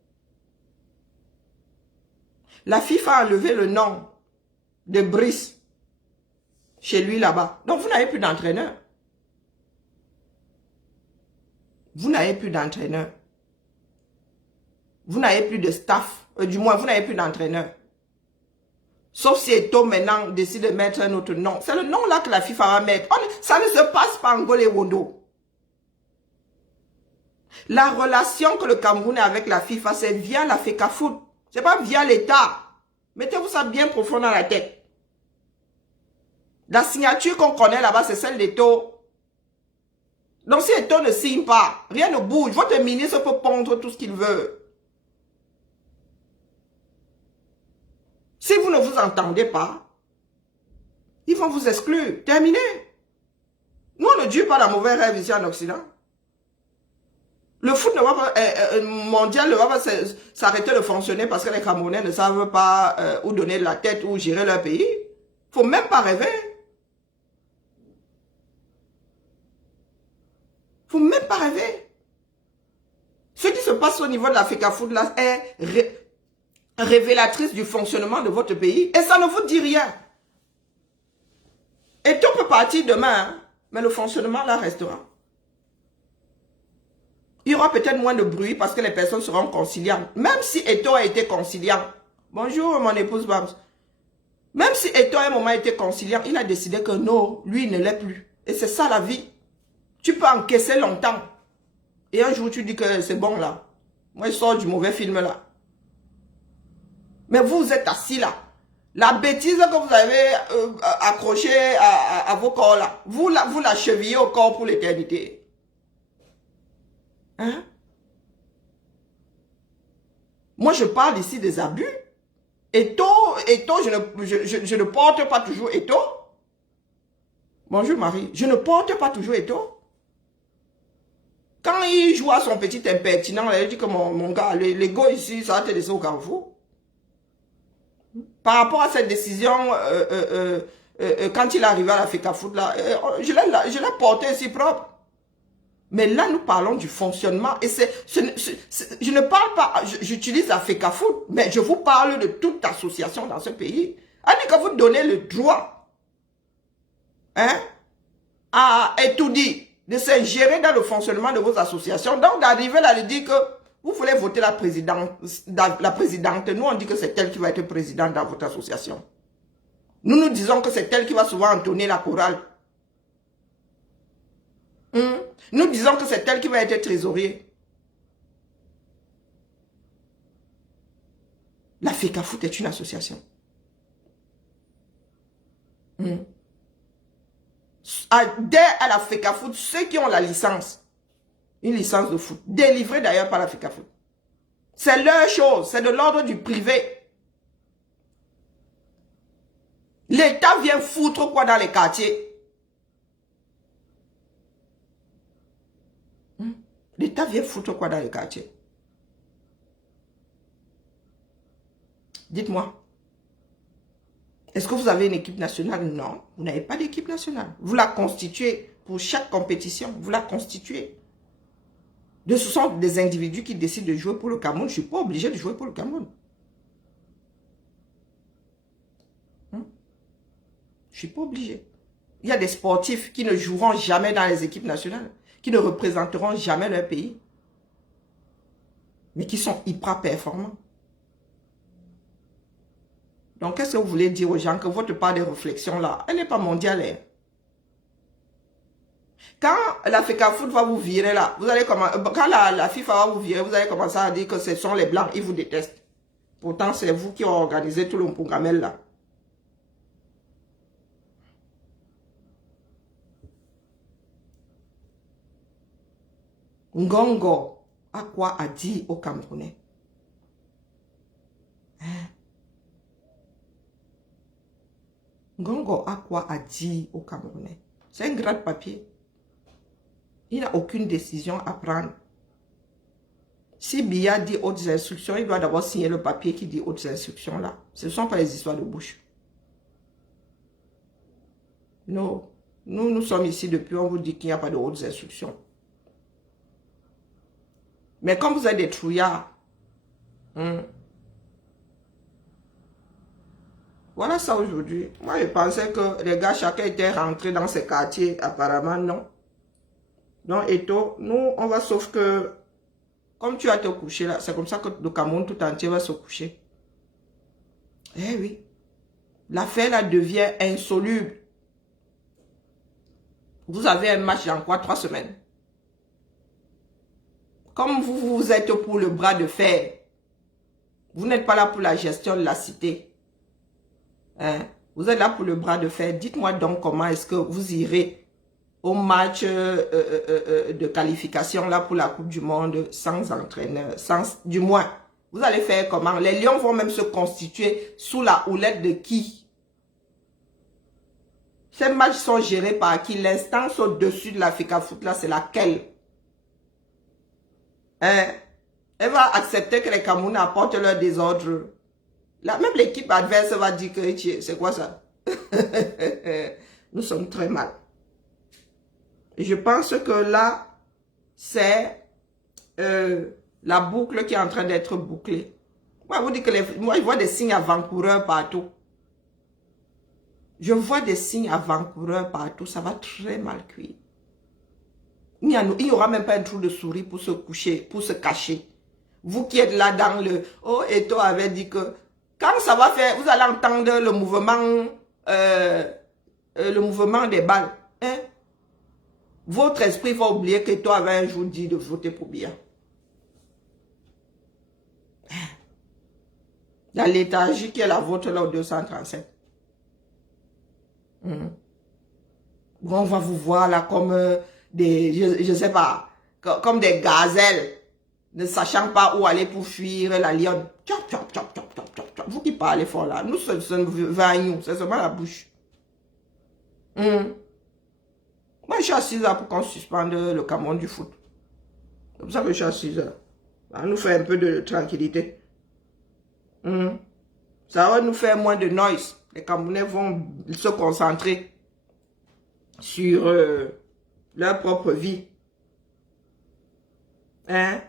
La FIFA a enlevé le nom de Brice chez lui là-bas. Donc vous n'avez plus d'entraîneur. Vous n'avez plus d'entraîneur. Vous n'avez plus de staff. Du moins, vous n'avez plus d'entraîneur. Sauf si Eto maintenant décide de mettre un autre nom. C'est le nom là que la FIFA va mettre. Ça ne se passe pas en Gole Wondo. La relation que le Cameroun a avec la FIFA, c'est via la FECAFOOT. C'est pas via l'État. Mettez-vous ça bien profond dans la tête. La signature qu'on connaît là-bas, c'est celle d'Eto. Donc si Eto ne signe pas, rien ne bouge. Votre ministre peut pondre tout ce qu'il veut. Si vous ne vous entendez pas, ils vont vous exclure. Terminé. Nous, on ne dure pas la mauvaise rêve ici en Occident. Le foot ne va pas, mondial ne va pas s'arrêter de fonctionner parce que les Camerounais ne savent pas où donner de la tête ou gérer leur pays. Il ne faut même pas rêver. Il ne faut même pas rêver. Ce qui se passe au niveau de la FECAFOOT là est révélatrice du fonctionnement de votre pays. Et ça ne vous dit rien. Et tout peut partir demain, hein, mais le fonctionnement là restera. Il y aura peut-être moins de bruit parce que les personnes seront conciliantes. Même si Eto a été conciliant. Bonjour mon épouse Bams. Même si Eto à un moment a été conciliant, il a décidé que non, lui il ne l'est plus. Et c'est ça la vie. Tu peux encaisser longtemps. Et un jour tu dis que c'est bon là. Moi je sors du mauvais film là. Mais vous êtes assis là. La bêtise que vous avez accrochée à vos corps là, vous la chevillez au corps pour l'éternité. Hein? Moi, je parle ici des abus. Eto, je ne porte pas toujours Eto. Bonjour Marie, je ne porte pas toujours Eto. Quand il joue à son petit impertinent, il dit que mon gars, l'ego ici, ça va te laisser au carrefour. Par rapport à cette décision, quand il est arrivé à la FECAFOOT, là, je l'ai porté ici propre. Mais là, nous parlons du fonctionnement. Et je ne parle pas, j'utilise la FECAFOOT, mais je vous parle de toute association dans ce pays. C'est-à-dire que vous donnez le droit, hein, à étudier, de s'ingérer dans le fonctionnement de vos associations. Donc, d'arriver là, de dire que vous voulez voter la présidente. Nous, on dit que c'est elle qui va être présidente dans votre association. Nous disons que c'est elle qui va souvent entonner la chorale. Nous disons que c'est elle qui va être trésorier. La FECAFOOT est une association. Dès à la FECAFOOT, ceux qui ont la licence, une licence de foot, délivrée d'ailleurs par la FECAFOOT, c'est leur chose, c'est de l'ordre du privé. L'État vient foutre quoi dans les quartiers? L'État vient foutre quoi dans les quartiers? Dites-moi. Est-ce que vous avez une équipe nationale? Non, vous n'avez pas d'équipe nationale. Vous la constituez pour chaque compétition. Vous la constituez. Ce sont des individus qui décident de jouer pour le Cameroun. Je ne suis pas obligé de jouer pour le Cameroun. Je ne suis pas obligé. Il y a des sportifs qui ne joueront jamais dans les équipes nationales, qui ne représenteront jamais leur pays, mais qui sont hyper performants. Donc, qu'est-ce que vous voulez dire aux gens que votre part de réflexion là, elle n'est pas mondiale. Hein? Quand la FECAFOOT va vous virer là, vous allez quand la FIFA va vous virer, vous allez commencer à dire que ce sont les blancs, ils vous détestent. Pourtant, c'est vous qui avez organisé tout le Mpungamel là. Ngongo a quoi à dire aux Camerounais? Hein? Ngongo a quoi à dire aux Camerounais? C'est un grade papier. Il n'a aucune décision à prendre. Si Biya dit hautes instructions, il doit d'abord signer le papier qui dit hautes instructions là. Ce ne sont pas les histoires de bouche. Non. Nous sommes ici depuis, on vous dit qu'il n'y a pas de hautes instructions. Mais comme vous êtes des trouillards, voilà ça aujourd'hui. Moi, je pensais que les gars, chacun était rentré dans ses quartiers. Apparemment, non. Donc, Eto, nous, on va, sauf que, comme tu vas te coucher là, c'est comme ça que le Cameroun tout entier va se coucher. Eh oui. L'affaire là devient insoluble. Vous avez un match dans quoi? 3 semaines. Comme vous êtes pour le bras de fer, vous n'êtes pas là pour la gestion de la cité. Hein? Vous êtes là pour le bras de fer. Dites-moi donc comment est-ce que vous irez au match de qualification là pour la Coupe du Monde sans entraîneur, du moins. Vous allez faire comment? Les Lions vont même se constituer sous la houlette de qui? Ces matchs sont gérés par qui? L'instance au-dessus de la FECAFOOT là, c'est laquelle? Hein? Elle va accepter que les Camerounais apportent leur désordre. Là, même l'équipe adverse va dire que c'est quoi ça? Nous sommes très mal. Et je pense que là, c'est la boucle qui est en train d'être bouclée. Moi, je vous dis que moi, je vois des signes avant-coureurs partout. Je vois des signes avant-coureurs partout. Ça va très mal cuire. Il n'y aura même pas un trou de souris pour se coucher, pour se cacher. Vous qui êtes là dans le... Oh, Eto avait dit que... Quand ça va faire, vous allez entendre le mouvement des balles. Hein? Votre esprit va oublier que toi avait un jour dit de voter pour Biya. Dans l'étage qui est la vôtre là au 237. Bon, on va vous voir là comme des, je sais pas, comme des gazelles, ne sachant pas où aller pour fuir la lionne. Tchop, tchop, tchop, tchop, tchop, tchop, tchop. Vous qui parlez fort là, nous c'est seulement la bouche. Moi je suis assise là pour qu'on suspende le Cameroun du foot. C'est pour ça que je suis à 6 heures. Ça va nous faire un peu de tranquillité. Ça va nous faire moins de noise. Les Camerounais vont se concentrer sur leur propre vie. Hein?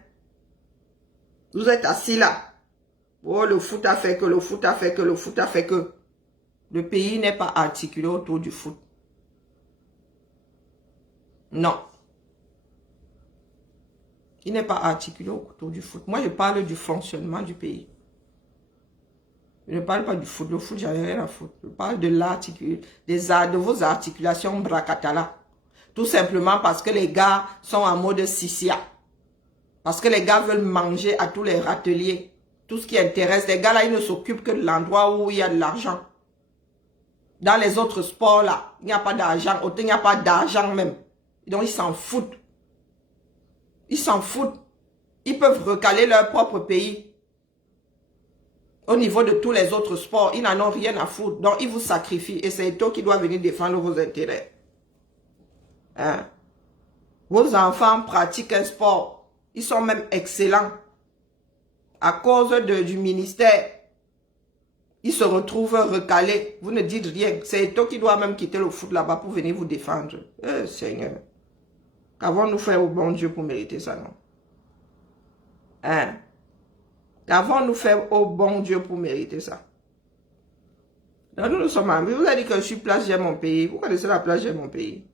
Vous êtes assis là. Oh, le foot a fait que, le foot a fait que, le foot a fait que. Le pays n'est pas articulé autour du foot. Non. Il n'est pas articulé autour du foot. Moi, je parle du fonctionnement du pays. Je ne parle pas du foot. Le foot, j'en ai rien à foutre. Je parle de de vos articulations bracatala. Tout simplement parce que les gars sont en mode sissia. Parce que les gars veulent manger à tous les râteliers. Tout ce qui intéresse. Les gars là, ils ne s'occupent que de l'endroit où il y a de l'argent. Dans les autres sports là, il n'y a pas d'argent. Autant il n'y a pas d'argent même. Donc ils s'en foutent. Ils s'en foutent. Ils peuvent recaler leur propre pays. Au niveau de tous les autres sports, ils n'en ont rien à foutre. Donc, ils vous sacrifient. Et c'est toi qui dois venir défendre vos intérêts. Hein? Vos enfants pratiquent un sport. Ils sont même excellents. À cause du ministère, ils se retrouvent recalés. Vous ne dites rien. C'est toi qui dois même quitter le foot là-bas pour venir vous défendre. Seigneur. Qu'avons-nous fait au bon Dieu pour mériter ça, non? Hein? Qu'avons-nous fait au bon Dieu pour mériter ça? Donc, nous sommes amis. Vous avez dit que je suis place, j'aime mon pays. Vous connaissez la place, j'aime mon pays.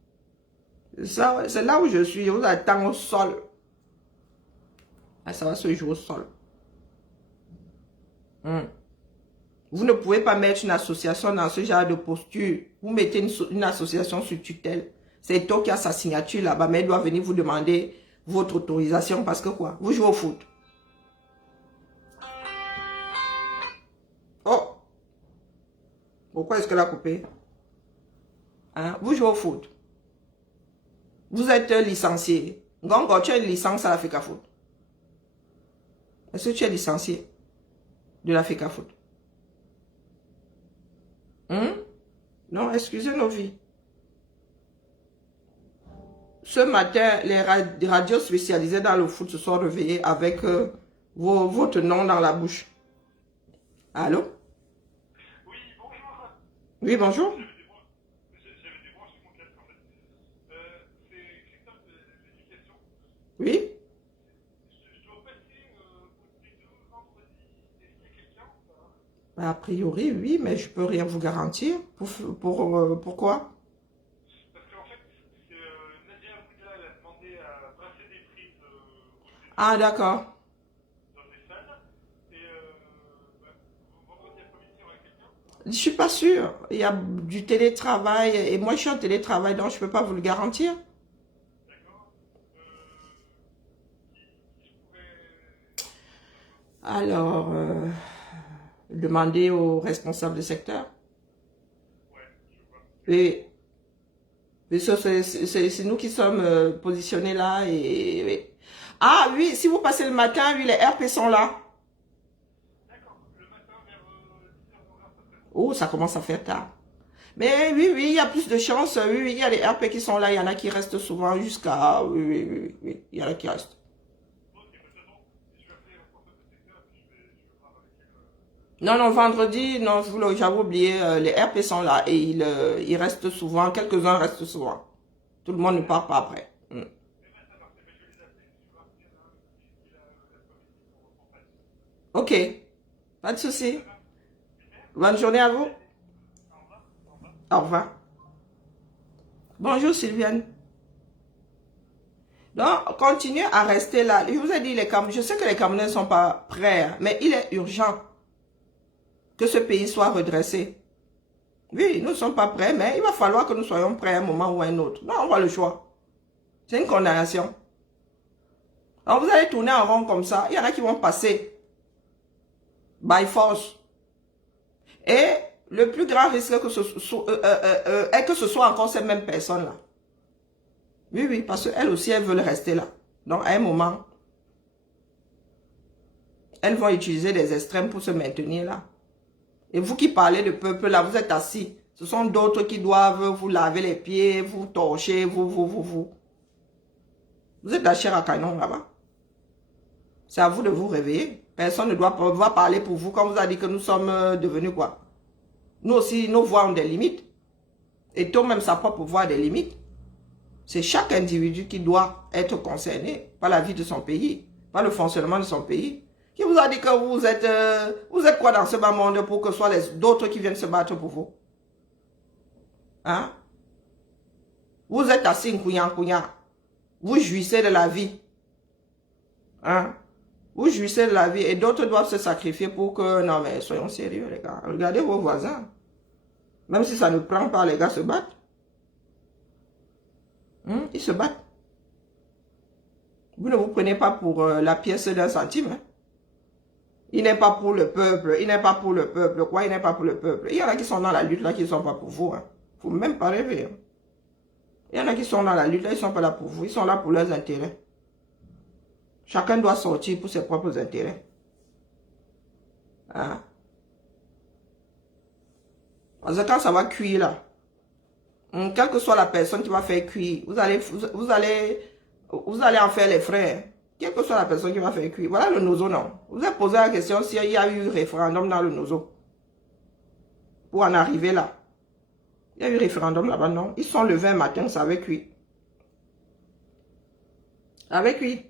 C'est là où je suis. Je vous attends au sol. Ah, ça va se jouer au sol. Vous ne pouvez pas mettre une association dans ce genre de posture. Vous mettez une association sur tutelle. C'est toi qui a sa signature là-bas, mais elle doit venir vous demander votre autorisation parce que quoi? Vous jouez au foot. Oh! Pourquoi est-ce qu'elle a coupé? Hein? Vous jouez au foot. Vous êtes licencié. Gongo, tu as une licence à la FECAFOOT. Est-ce que tu es licencié de la FECAFOOT? Non, excusez nos vies. Ce matin, les radios spécialisées dans le foot se sont réveillées avec votre nom dans la bouche. Allô? Oui, bonjour. Oui, bonjour. J'avais débranché mon casque en fait. C'est Christophe de l'éducation. Oui? Je dois passer au T2 vendredi. Est-ce qu'il y a quelqu'un ou pas? A priori, oui, mais je peux rien vous garantir. Pourquoi? Parce qu'en fait, Nadia Bouddha elle a demandé à brasser des frites au T2 Ah, d'accord. dans des salles. Et vendredi après-midi, il y aura quelqu'un ou pas? Je suis pas sûre. Il y a du télétravail et moi, je suis en télétravail, donc je peux pas vous le garantir. D'accord. Qui je pourrais... Alors, demandez au responsable du secteur. Ouais, je vois. Oui. Mais ça, c'est nous qui sommes positionnés là. Oui. Ah oui, si vous passez le matin, oui, les RP sont là. D'accord. Le matin vers 10h, ça serait bon. Oh, ça commence à faire tard. Mais oui, oui, il y a plus de chances. Oui, oui, il y a des RP qui sont là. Il y en a qui restent souvent jusqu'à... Oui, oui, oui, oui. Il y en a qui restent. Ok, de toute façon, je vais appeler le responsable de secteur et puis je vais voir avec elle. Non, non, vendredi, non, j'avais oublié, les RP sont là et ils restent souvent, quelques-uns restent souvent. Tout le monde ne part pas après. Eh ben, ça marche. Eh ben, je vais les appeler. Je vais voir s'il y en a un qui a l'après-midi pour passer. Ok, pas de souci. Ça marche. Bonne journée à vous. Au revoir. Au revoir. Au revoir. Bonjour Sylviane. Donc, continuez à rester là. Je vous ai dit, je sais que les Camerounais ne sont pas prêts, hein, mais il est urgent que ce pays soit redressé. Oui, nous ne sommes pas prêts, mais il va falloir que nous soyons prêts à un moment ou à un autre. Non, on voit le choix. C'est une condamnation. Alors, vous allez tourner en rond comme ça. Il y en a qui vont passer by force. Et le plus grand risque est que ce soit encore ces mêmes personnes-là. Oui, oui, parce qu'elles aussi, elles veulent rester là. Donc, à un moment, elles vont utiliser des extrêmes pour se maintenir là. Et vous qui parlez de peuple là, vous êtes assis. Ce sont d'autres qui doivent vous laver les pieds, vous torcher, vous. Vous êtes la chair à canon là-bas. C'est à vous de vous réveiller. Personne ne doit pouvoir parler pour vous quand vous a dit que nous sommes devenus quoi. Nous aussi, nos voix ont des limites. Et tout même sa propre voix a des limites. C'est chaque individu qui doit être concerné par la vie de son pays, par le fonctionnement de son pays. Qui vous a dit que vous êtes quoi dans ce bas monde pour que ce soit d'autres qui viennent se battre pour vous? Hein? Vous êtes assis kouya. Vous jouissez de la vie. Hein? Vous jouissez de la vie et d'autres doivent se sacrifier pour que... Non mais soyons sérieux les gars. Regardez vos voisins. Même si ça ne prend pas, les gars se battent. Ils se battent. Vous ne vous prenez pas pour la pièce d'un centime. Hein? Il n'est pas pour le peuple. Il n'est pas pour le peuple. Quoi, il n'est pas pour le peuple. Il y en a qui sont dans la lutte là, qui ne sont pas pour vous. Hein? Faut même pas rêver. Hein? Il y en a qui sont dans la lutte là, ils ne sont pas là pour vous. Ils sont là pour leurs intérêts. Chacun doit sortir pour ses propres intérêts. Hein? Parce que quand ça va cuire là, quelle que soit la personne qui va faire cuire, vous allez en faire les frais. Quelle que soit la personne qui va faire cuire. Voilà le Nozo, non. Vous avez posé la question s'il y a eu référendum dans le Nozo. Pour en arriver là. Il y a eu référendum là-bas, non. Ils sont le 20 matin, ça avait cuit. Avec cuit.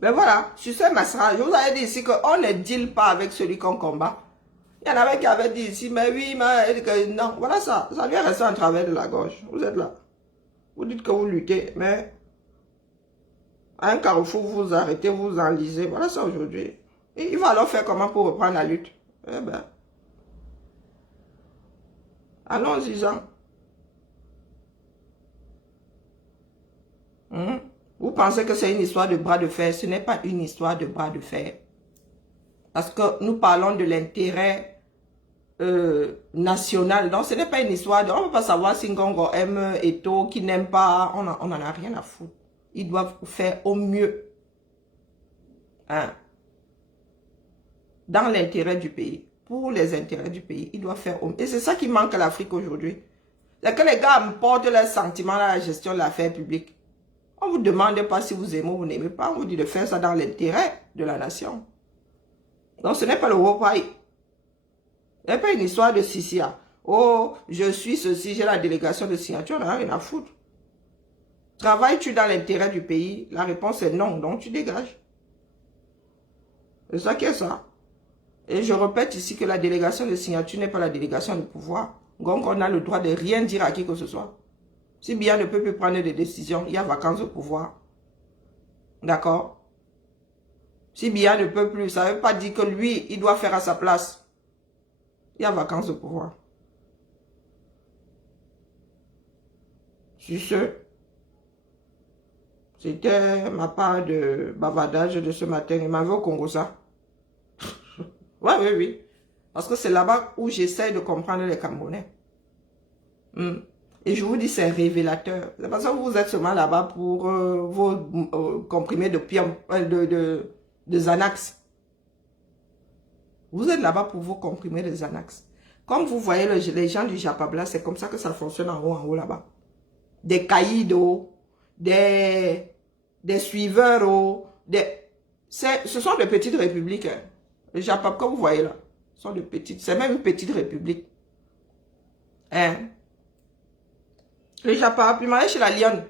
Mais voilà, sur ce massacre, je vous avais dit ici qu'on ne deal pas avec celui qu'on combat. Il y en avait qui avaient dit ici, mais oui, mais non, voilà ça. Ça lui est resté en travers de la gorge. Vous êtes là. Vous dites que vous luttez, mais à un carrefour, vous vous arrêtez, vous vous enlisez. Voilà ça aujourd'hui. Et il va alors faire comment pour reprendre la lutte? Eh ben, allons-y, Jean. Vous pensez que c'est une histoire de bras de fer? Ce n'est pas une histoire de bras de fer. Parce que nous parlons de l'intérêt national. Donc, ce n'est pas une histoire de... On ne peut pas savoir si Ngongo aime Eto, qui n'aime pas. On n'en a rien à foutre. Ils doivent faire au mieux. Hein? Dans l'intérêt du pays. Pour les intérêts du pays. Ils doivent faire au mieux. Et c'est ça qui manque à l'Afrique aujourd'hui. C'est que les gars portent leurs sentiments à la gestion de l'affaire publique. On ne vous demande pas si vous aimez ou vous n'aimez pas. On vous dit de faire ça dans l'intérêt de la nation. Donc, ce n'est pas le Wopai. Ce n'est pas une histoire de Sissia. Oh, je suis ceci, j'ai la délégation de signature. On n'a rien à foutre. Travailles-tu dans l'intérêt du pays? La réponse est non. Donc, tu dégages. C'est ça qui est ça. Et je répète ici que la délégation de signature n'est pas la délégation de pouvoir. Donc, on a le droit de rien dire à qui que ce soit. Si Biya ne peut plus prendre des décisions, il y a vacances de pouvoir. D'accord? Si Biya ne peut plus, ça ne veut pas dire que lui, il doit faire à sa place. Il y a vacances de pouvoir. Sur ce, c'était ma part de bavardage de ce matin. Il m'avait au Congo ça. Oui. Parce que c'est là-bas où j'essaie de comprendre les Camerounais. Et je vous dis, c'est révélateur. C'est parce que vous êtes seulement là-bas pour vos comprimés de Xanax. Vous êtes là-bas pour vos comprimés de Xanax. Comme vous voyez les gens du Japabla, c'est comme ça que ça fonctionne en haut là-bas. Des caïdos, des suiveurs, ce sont de petites républiques. Hein. Le Japab, comme vous voyez là, sont de petites. C'est même une petite république. Hein? Le Japab, puis marié chez la Lionne.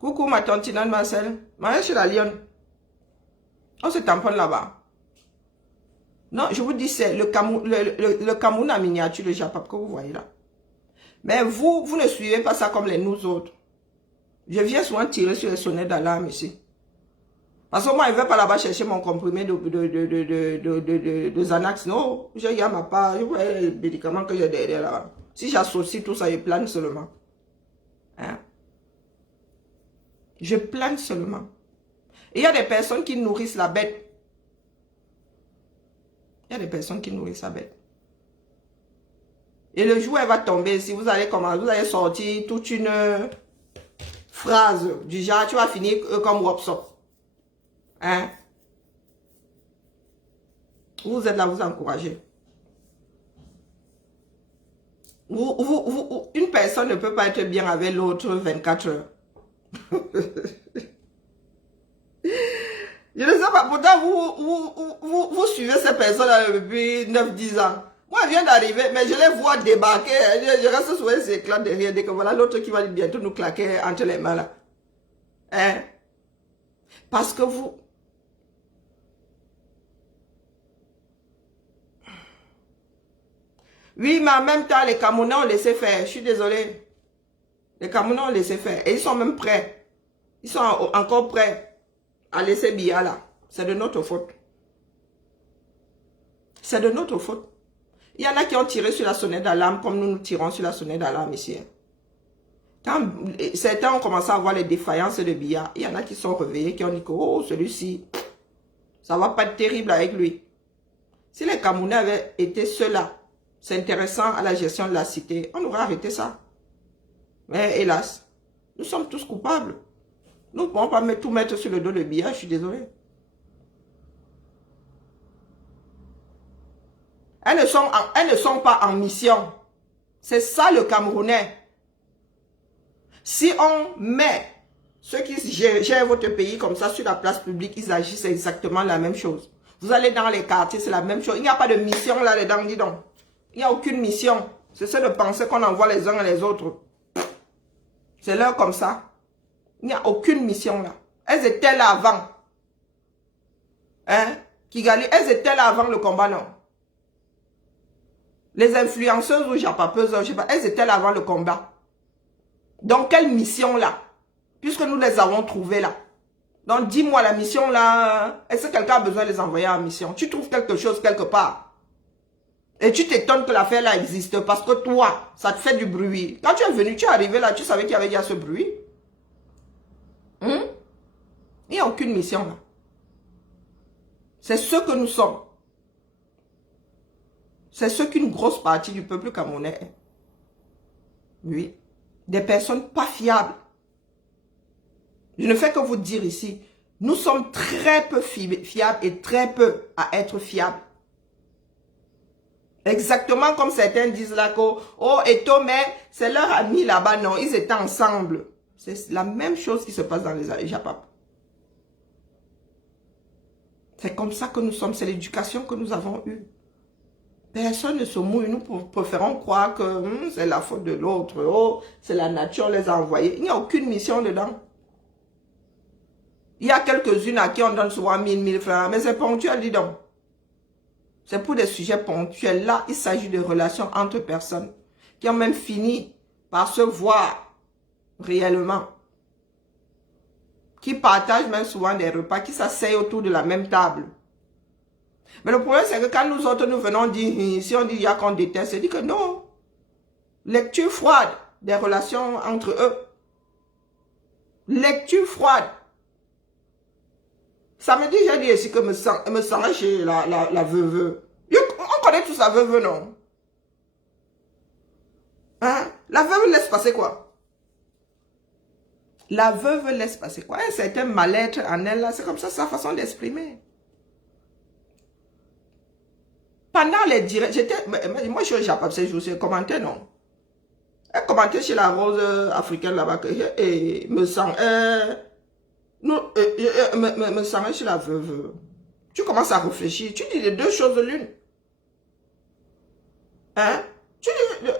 Coucou ma tante Nane Marcel. Marié chez la Lionne. On se tamponne là-bas. Non, je vous dis, c'est le Cameroun en miniature, le Japab que vous voyez là. Mais vous ne suivez pas ça comme nous autres. Je viens souvent tirer sur les sonnettes d'alarme ici. Parce que moi, je ne vais pas là-bas chercher mon comprimé de Xanax. Non, j'ai ma part, je vois les médicaments que j'ai derrière là-bas. Si j'associe tout ça, je plane seulement. Hein? Je plane seulement. Et il y a des personnes qui nourrissent la bête. Il y a des personnes qui nourrissent la bête. Et le jour où elle va tomber, si vous allez commencer, vous allez sortir toute une phrase du genre, tu vas finir comme Wopsop. Hein? Vous êtes là, vous encouragez. Une personne ne peut pas être bien avec l'autre 24 heures. Je ne sais pas, pourtant vous suivez ces personnes depuis 9-10 ans. Moi, je viens d'arriver, mais je les vois débarquer. Je reste sur les éclats derrière, dès que voilà l'autre qui va bientôt nous claquer entre les mains là. Hein? Parce que vous... Oui, mais en même temps, les Camerounais ont laissé faire. Je suis désolée. Les Camerounais ont laissé faire. Et ils sont même prêts. Ils sont encore prêts à laisser Biya là. C'est de notre faute. C'est de notre faute. Il y en a qui ont tiré sur la sonnette d'alarme comme nous tirons sur la sonnette d'alarme ici. Quand certains ont commencé à voir les défaillances de Biya, il y en a qui sont réveillés, qui ont dit que oh, celui-ci, ça va pas être terrible avec lui. Si les Camerounais avaient été ceux-là, s'intéressant à la gestion de la cité, on aurait arrêté ça. Mais hélas, nous sommes tous coupables. Nous ne pouvons pas tout mettre sur le dos de Biya, je suis désolé. Elles ne sont pas en mission. C'est ça le Camerounais. Si on met ceux qui gèrent votre pays comme ça sur la place publique, ils agissent exactement la même chose. Vous allez dans les quartiers, c'est la même chose. Il n'y a pas de mission là-dedans, dis donc. Il n'y a aucune mission. C'est ça de penser qu'on envoie les uns et les autres. C'est l'heure comme ça. Il n'y a aucune mission là. Elles étaient là avant. Hein? Kigali, elles étaient là avant le combat, non? Les influenceuses ou japapeuses, je sais pas, elles étaient là avant le combat. Donc, quelle mission là? Puisque nous les avons trouvées là. Donc, dis-moi la mission là, est-ce que quelqu'un a besoin de les envoyer en mission? Tu trouves quelque chose quelque part. Et tu t'étonnes que l'affaire là existe parce que toi, ça te fait du bruit. Quand tu es venu, tu es arrivé là, tu savais qu'il y avait déjà ce bruit. Il n'y a aucune mission là. C'est ce que nous sommes. C'est ce qu'une grosse partie du peuple camerounais est. Oui. Des personnes pas fiables. Je ne fais que vous dire ici, nous sommes très peu fiables et très peu à être fiables. Exactement comme certains disent là que, oh, Eto, mais c'est leur ami là-bas. Non, ils étaient ensemble. C'est la même chose qui se passe dans les Japap. C'est comme ça que nous sommes. C'est l'éducation que nous avons eue. Personne ne se mouille. Nous préférons croire que c'est la faute de l'autre. Oh, c'est la nature les a envoyés. Il n'y a aucune mission dedans. Il y a quelques-unes à qui on donne souvent 1000 francs. Mais c'est ponctuel, dis donc. C'est pour des sujets ponctuels. Là, il s'agit de relations entre personnes qui ont même fini par se voir réellement. Qui partagent même souvent des repas, qui s'asseyent autour de la même table. Mais le problème, c'est que quand nous autres, nous venons dire, si on dit il y a qu'on déteste, c'est dit que non. Lecture froide des relations entre eux. Lecture froide. Samedi, j'ai dit ici que me sens chez la veuve. On connaît tous la veuve, non? Hein? La veuve laisse passer quoi? La veuve laisse passer quoi? Un certain mal-être en elle, là, c'est comme ça sa façon d'exprimer. Pendant les directs, moi je suis Japap ces jours, c'est commenté, non? Elle commentait chez la rose africaine là-bas, et me sent, me sent chez la veuve. Tu commences à réfléchir, tu dis les deux choses l'une. Hein? Tu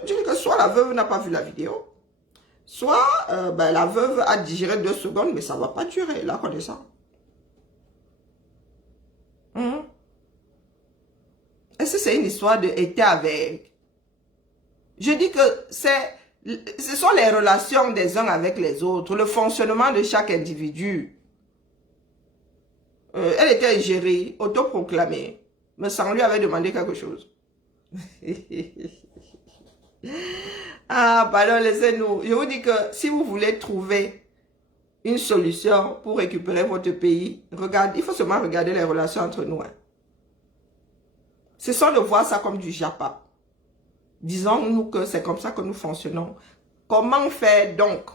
dis que soit la veuve n'a pas vu la vidéo, soit la veuve a digéré 2 secondes, mais ça ne va pas durer, la connaissance. Est-ce que c'est une histoire de été avec? Je dis que ce sont les relations des uns avec les autres, le fonctionnement de chaque individu. Elle était gérée, autoproclamée. Me semble lui avait demandé quelque chose. Ah, pardon, laissez-nous. Je vous dis que si vous voulez trouver une solution pour récupérer votre pays, il faut seulement regarder les relations entre nous. Hein. C'est sans de voir ça comme du Japap. Disons-nous que c'est comme ça que nous fonctionnons. Comment faire donc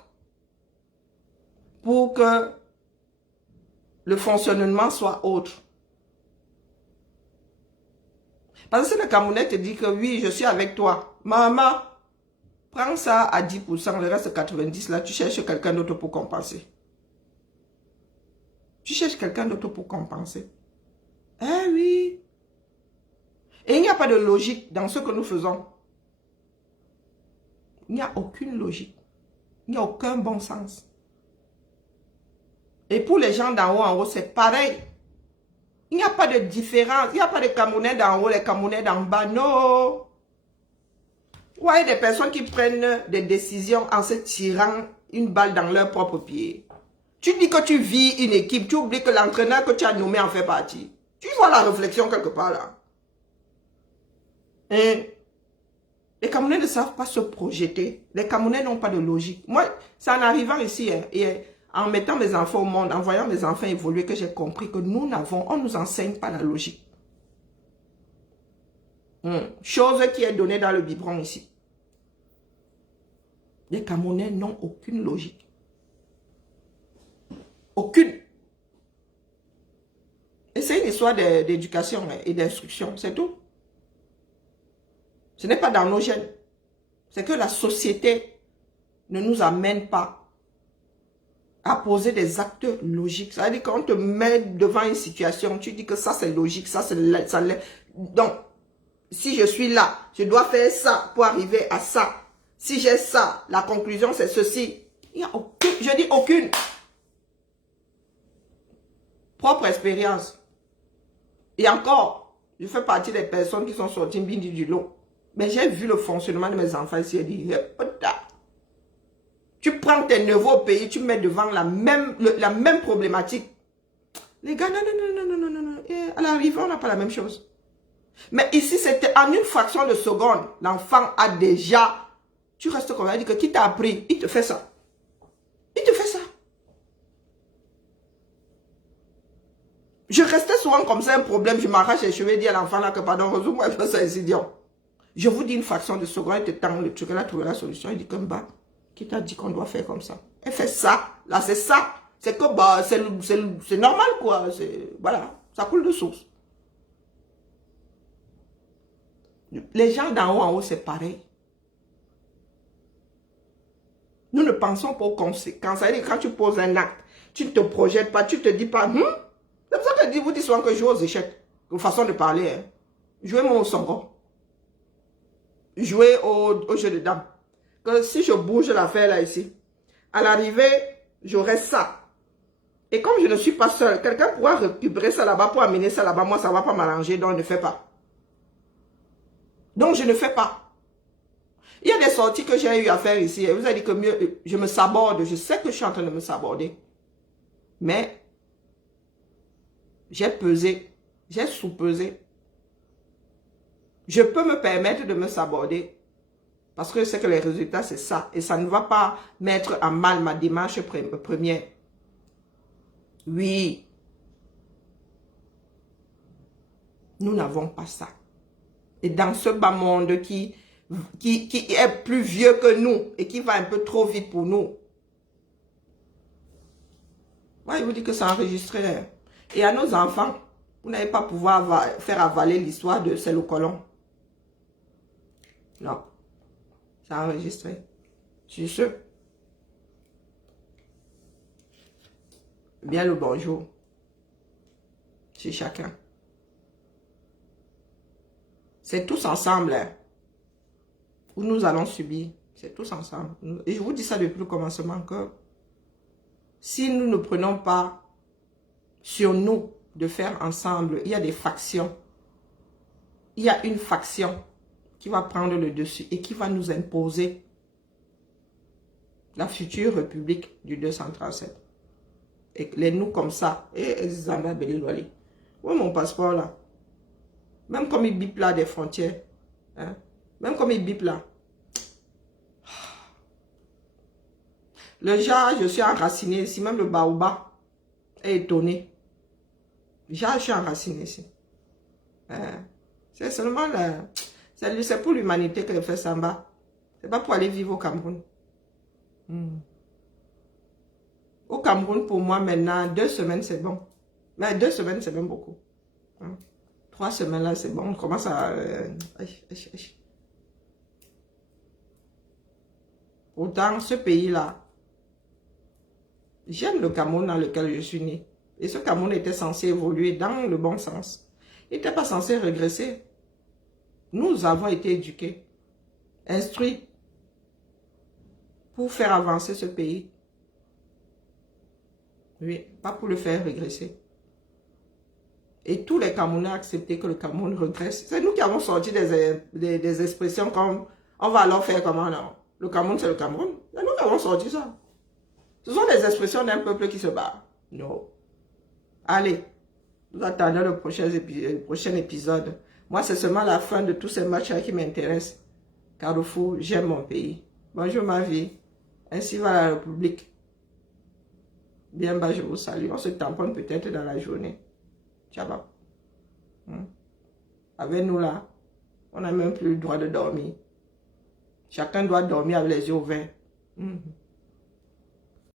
pour que le fonctionnement soit autre? Parce que si le Camerounais te dit que oui, je suis avec toi, maman, Prends ça à 10%, le reste 90%, là, tu cherches quelqu'un d'autre pour compenser. Tu cherches quelqu'un d'autre pour compenser. Eh oui. Et il n'y a pas de logique dans ce que nous faisons. Il n'y a aucune logique. Il n'y a aucun bon sens. Et pour les gens d'en haut, c'est pareil. Il n'y a pas de différence. Il n'y a pas de Camerounais d'en haut, les Camerounais d'en bas. Non. Ouais, des personnes qui prennent des décisions en se tirant une balle dans leur propre pied. Tu dis que tu vis une équipe, tu oublies que l'entraîneur que tu as nommé en fait partie. Tu vois la réflexion quelque part là. Et les Camerounais ne savent pas se projeter. Les Camerounais n'ont pas de logique. Moi, c'est en arrivant ici, et en mettant mes enfants au monde, en voyant mes enfants évoluer, que j'ai compris que on ne nous enseigne pas la logique. Chose qui est donnée dans le biberon ici. Les Camerounais n'ont aucune logique. Aucune. Et c'est une histoire d'éducation et d'instruction, c'est tout. Ce n'est pas dans nos gènes. C'est que la société ne nous amène pas à poser des actes logiques. Ça veut dire qu'on te met devant une situation, tu dis que ça c'est logique, ça c'est... ça l'est. Donc, si je suis là, je dois faire ça pour arriver à ça. Si j'ai ça, la conclusion c'est ceci. Il n'y a aucune, je dis aucune. Propre expérience. Et encore, je fais partie des personnes qui sont sorties bindi du lot. Mais j'ai vu le fonctionnement de mes enfants ici et dit, tu prends tes neveux au pays, tu mets devant la même problématique. Les gars, non. Et à l'arrivée, on n'a pas la même chose. Mais ici, c'était en une fraction de seconde. L'enfant a déjà... Tu restes comme ça, dit que qui t'a appris, il te fait ça. Il te fait ça. Je restais souvent comme ça, un problème, je m'arrache les cheveux, dis à l'enfant là que pardon, moi je fais ça, c'est idiot. Je vous dis une fraction de seconde, il te tend le truc, elle a trouvé la solution, il dit comme bah, qui t'a dit qu'on doit faire comme ça? Elle fait ça, là c'est ça. C'est que bah, c'est normal quoi, voilà, ça coule de source. Les gens d'en haut en haut, c'est pareil. Nous ne pensons pas aux conséquences. Ça veut dire quand tu poses un acte, tu ne te projettes pas, tu ne te dis pas, c'est pour ça que je vous dis souvent que je joue aux échecs. Une façon de parler. Hein. Jouer mon songo. Jouer au jeu de dames. Que si je bouge l'affaire là ici, à l'arrivée, j'aurai ça. Et comme je ne suis pas seule, quelqu'un pourra récupérer ça là-bas pour amener ça là-bas. Moi, ça ne va pas m'arranger, donc je ne fais pas. Donc, je ne fais pas. Il y a des sorties que j'ai eu à faire ici. Et vous avez dit que mieux, je me saborde. Je sais que je suis en train de me saborder. Mais, j'ai pesé. J'ai sous-pesé. Je peux me permettre de me saborder. Parce que je sais que les résultats, c'est ça. Et ça ne va pas mettre en mal ma démarche première. Oui. Nous n'avons pas ça. Et dans ce bas monde qui est plus vieux que nous et qui va un peu trop vite pour nous. Moi, je vous dis que c'est enregistré. Et à nos enfants, vous n'allez pas pouvoir faire avaler l'histoire de c'est le colon. Non. C'est enregistré. Sur ce. Bien le bonjour. Chez chacun. C'est tous ensemble. Hein, où nous allons subir. C'est tous ensemble. Et je vous dis ça depuis le commencement que si nous ne prenons pas sur nous de faire ensemble, il y a des factions. Il y a une faction qui va prendre le dessus et qui va nous imposer la future république du 237. Et les nous comme ça. Et Zanda Belilwali. Où est mon passeport là? Même comme il bip là des frontières. Hein? Même comme il bip là. Le genre, je suis enraciné ici. Même le baobab est étonné. Genre, je suis enraciné ici. C'est seulement là. C'est pour l'humanité que je fais Samba. C'est pas pour aller vivre au Cameroun. Au Cameroun, pour moi, maintenant, 2 semaines, c'est bon. Mais 2 semaines, c'est même beaucoup. 3 semaines, là, c'est bon. On commence à... Pourtant, ce pays-là, j'aime le Cameroun dans lequel je suis né. Et ce Cameroun était censé évoluer dans le bon sens. Il n'était pas censé régresser. Nous avons été éduqués, instruits pour faire avancer ce pays. Oui, pas pour le faire régresser. Et tous les Camerounais ont accepté que le Cameroun regresse. C'est nous qui avons sorti des expressions comme « on va alors faire comment non? Le Cameroun, c'est le Cameroun. » C'est nous qui avons sorti ça. Ce sont des expressions d'un peuple qui se bat. Non. Allez, nous attendons le prochain épisode. Moi, c'est seulement la fin de tous ces matchs qui m'intéressent. Car au fond, j'aime mon pays. Bonjour ma vie. Ainsi va la République. Bien bas, je vous salue. On se tamponne peut-être dans la journée. Ciao. Avec nous là, on n'a même plus le droit de dormir. Chacun doit dormir avec les yeux ouverts.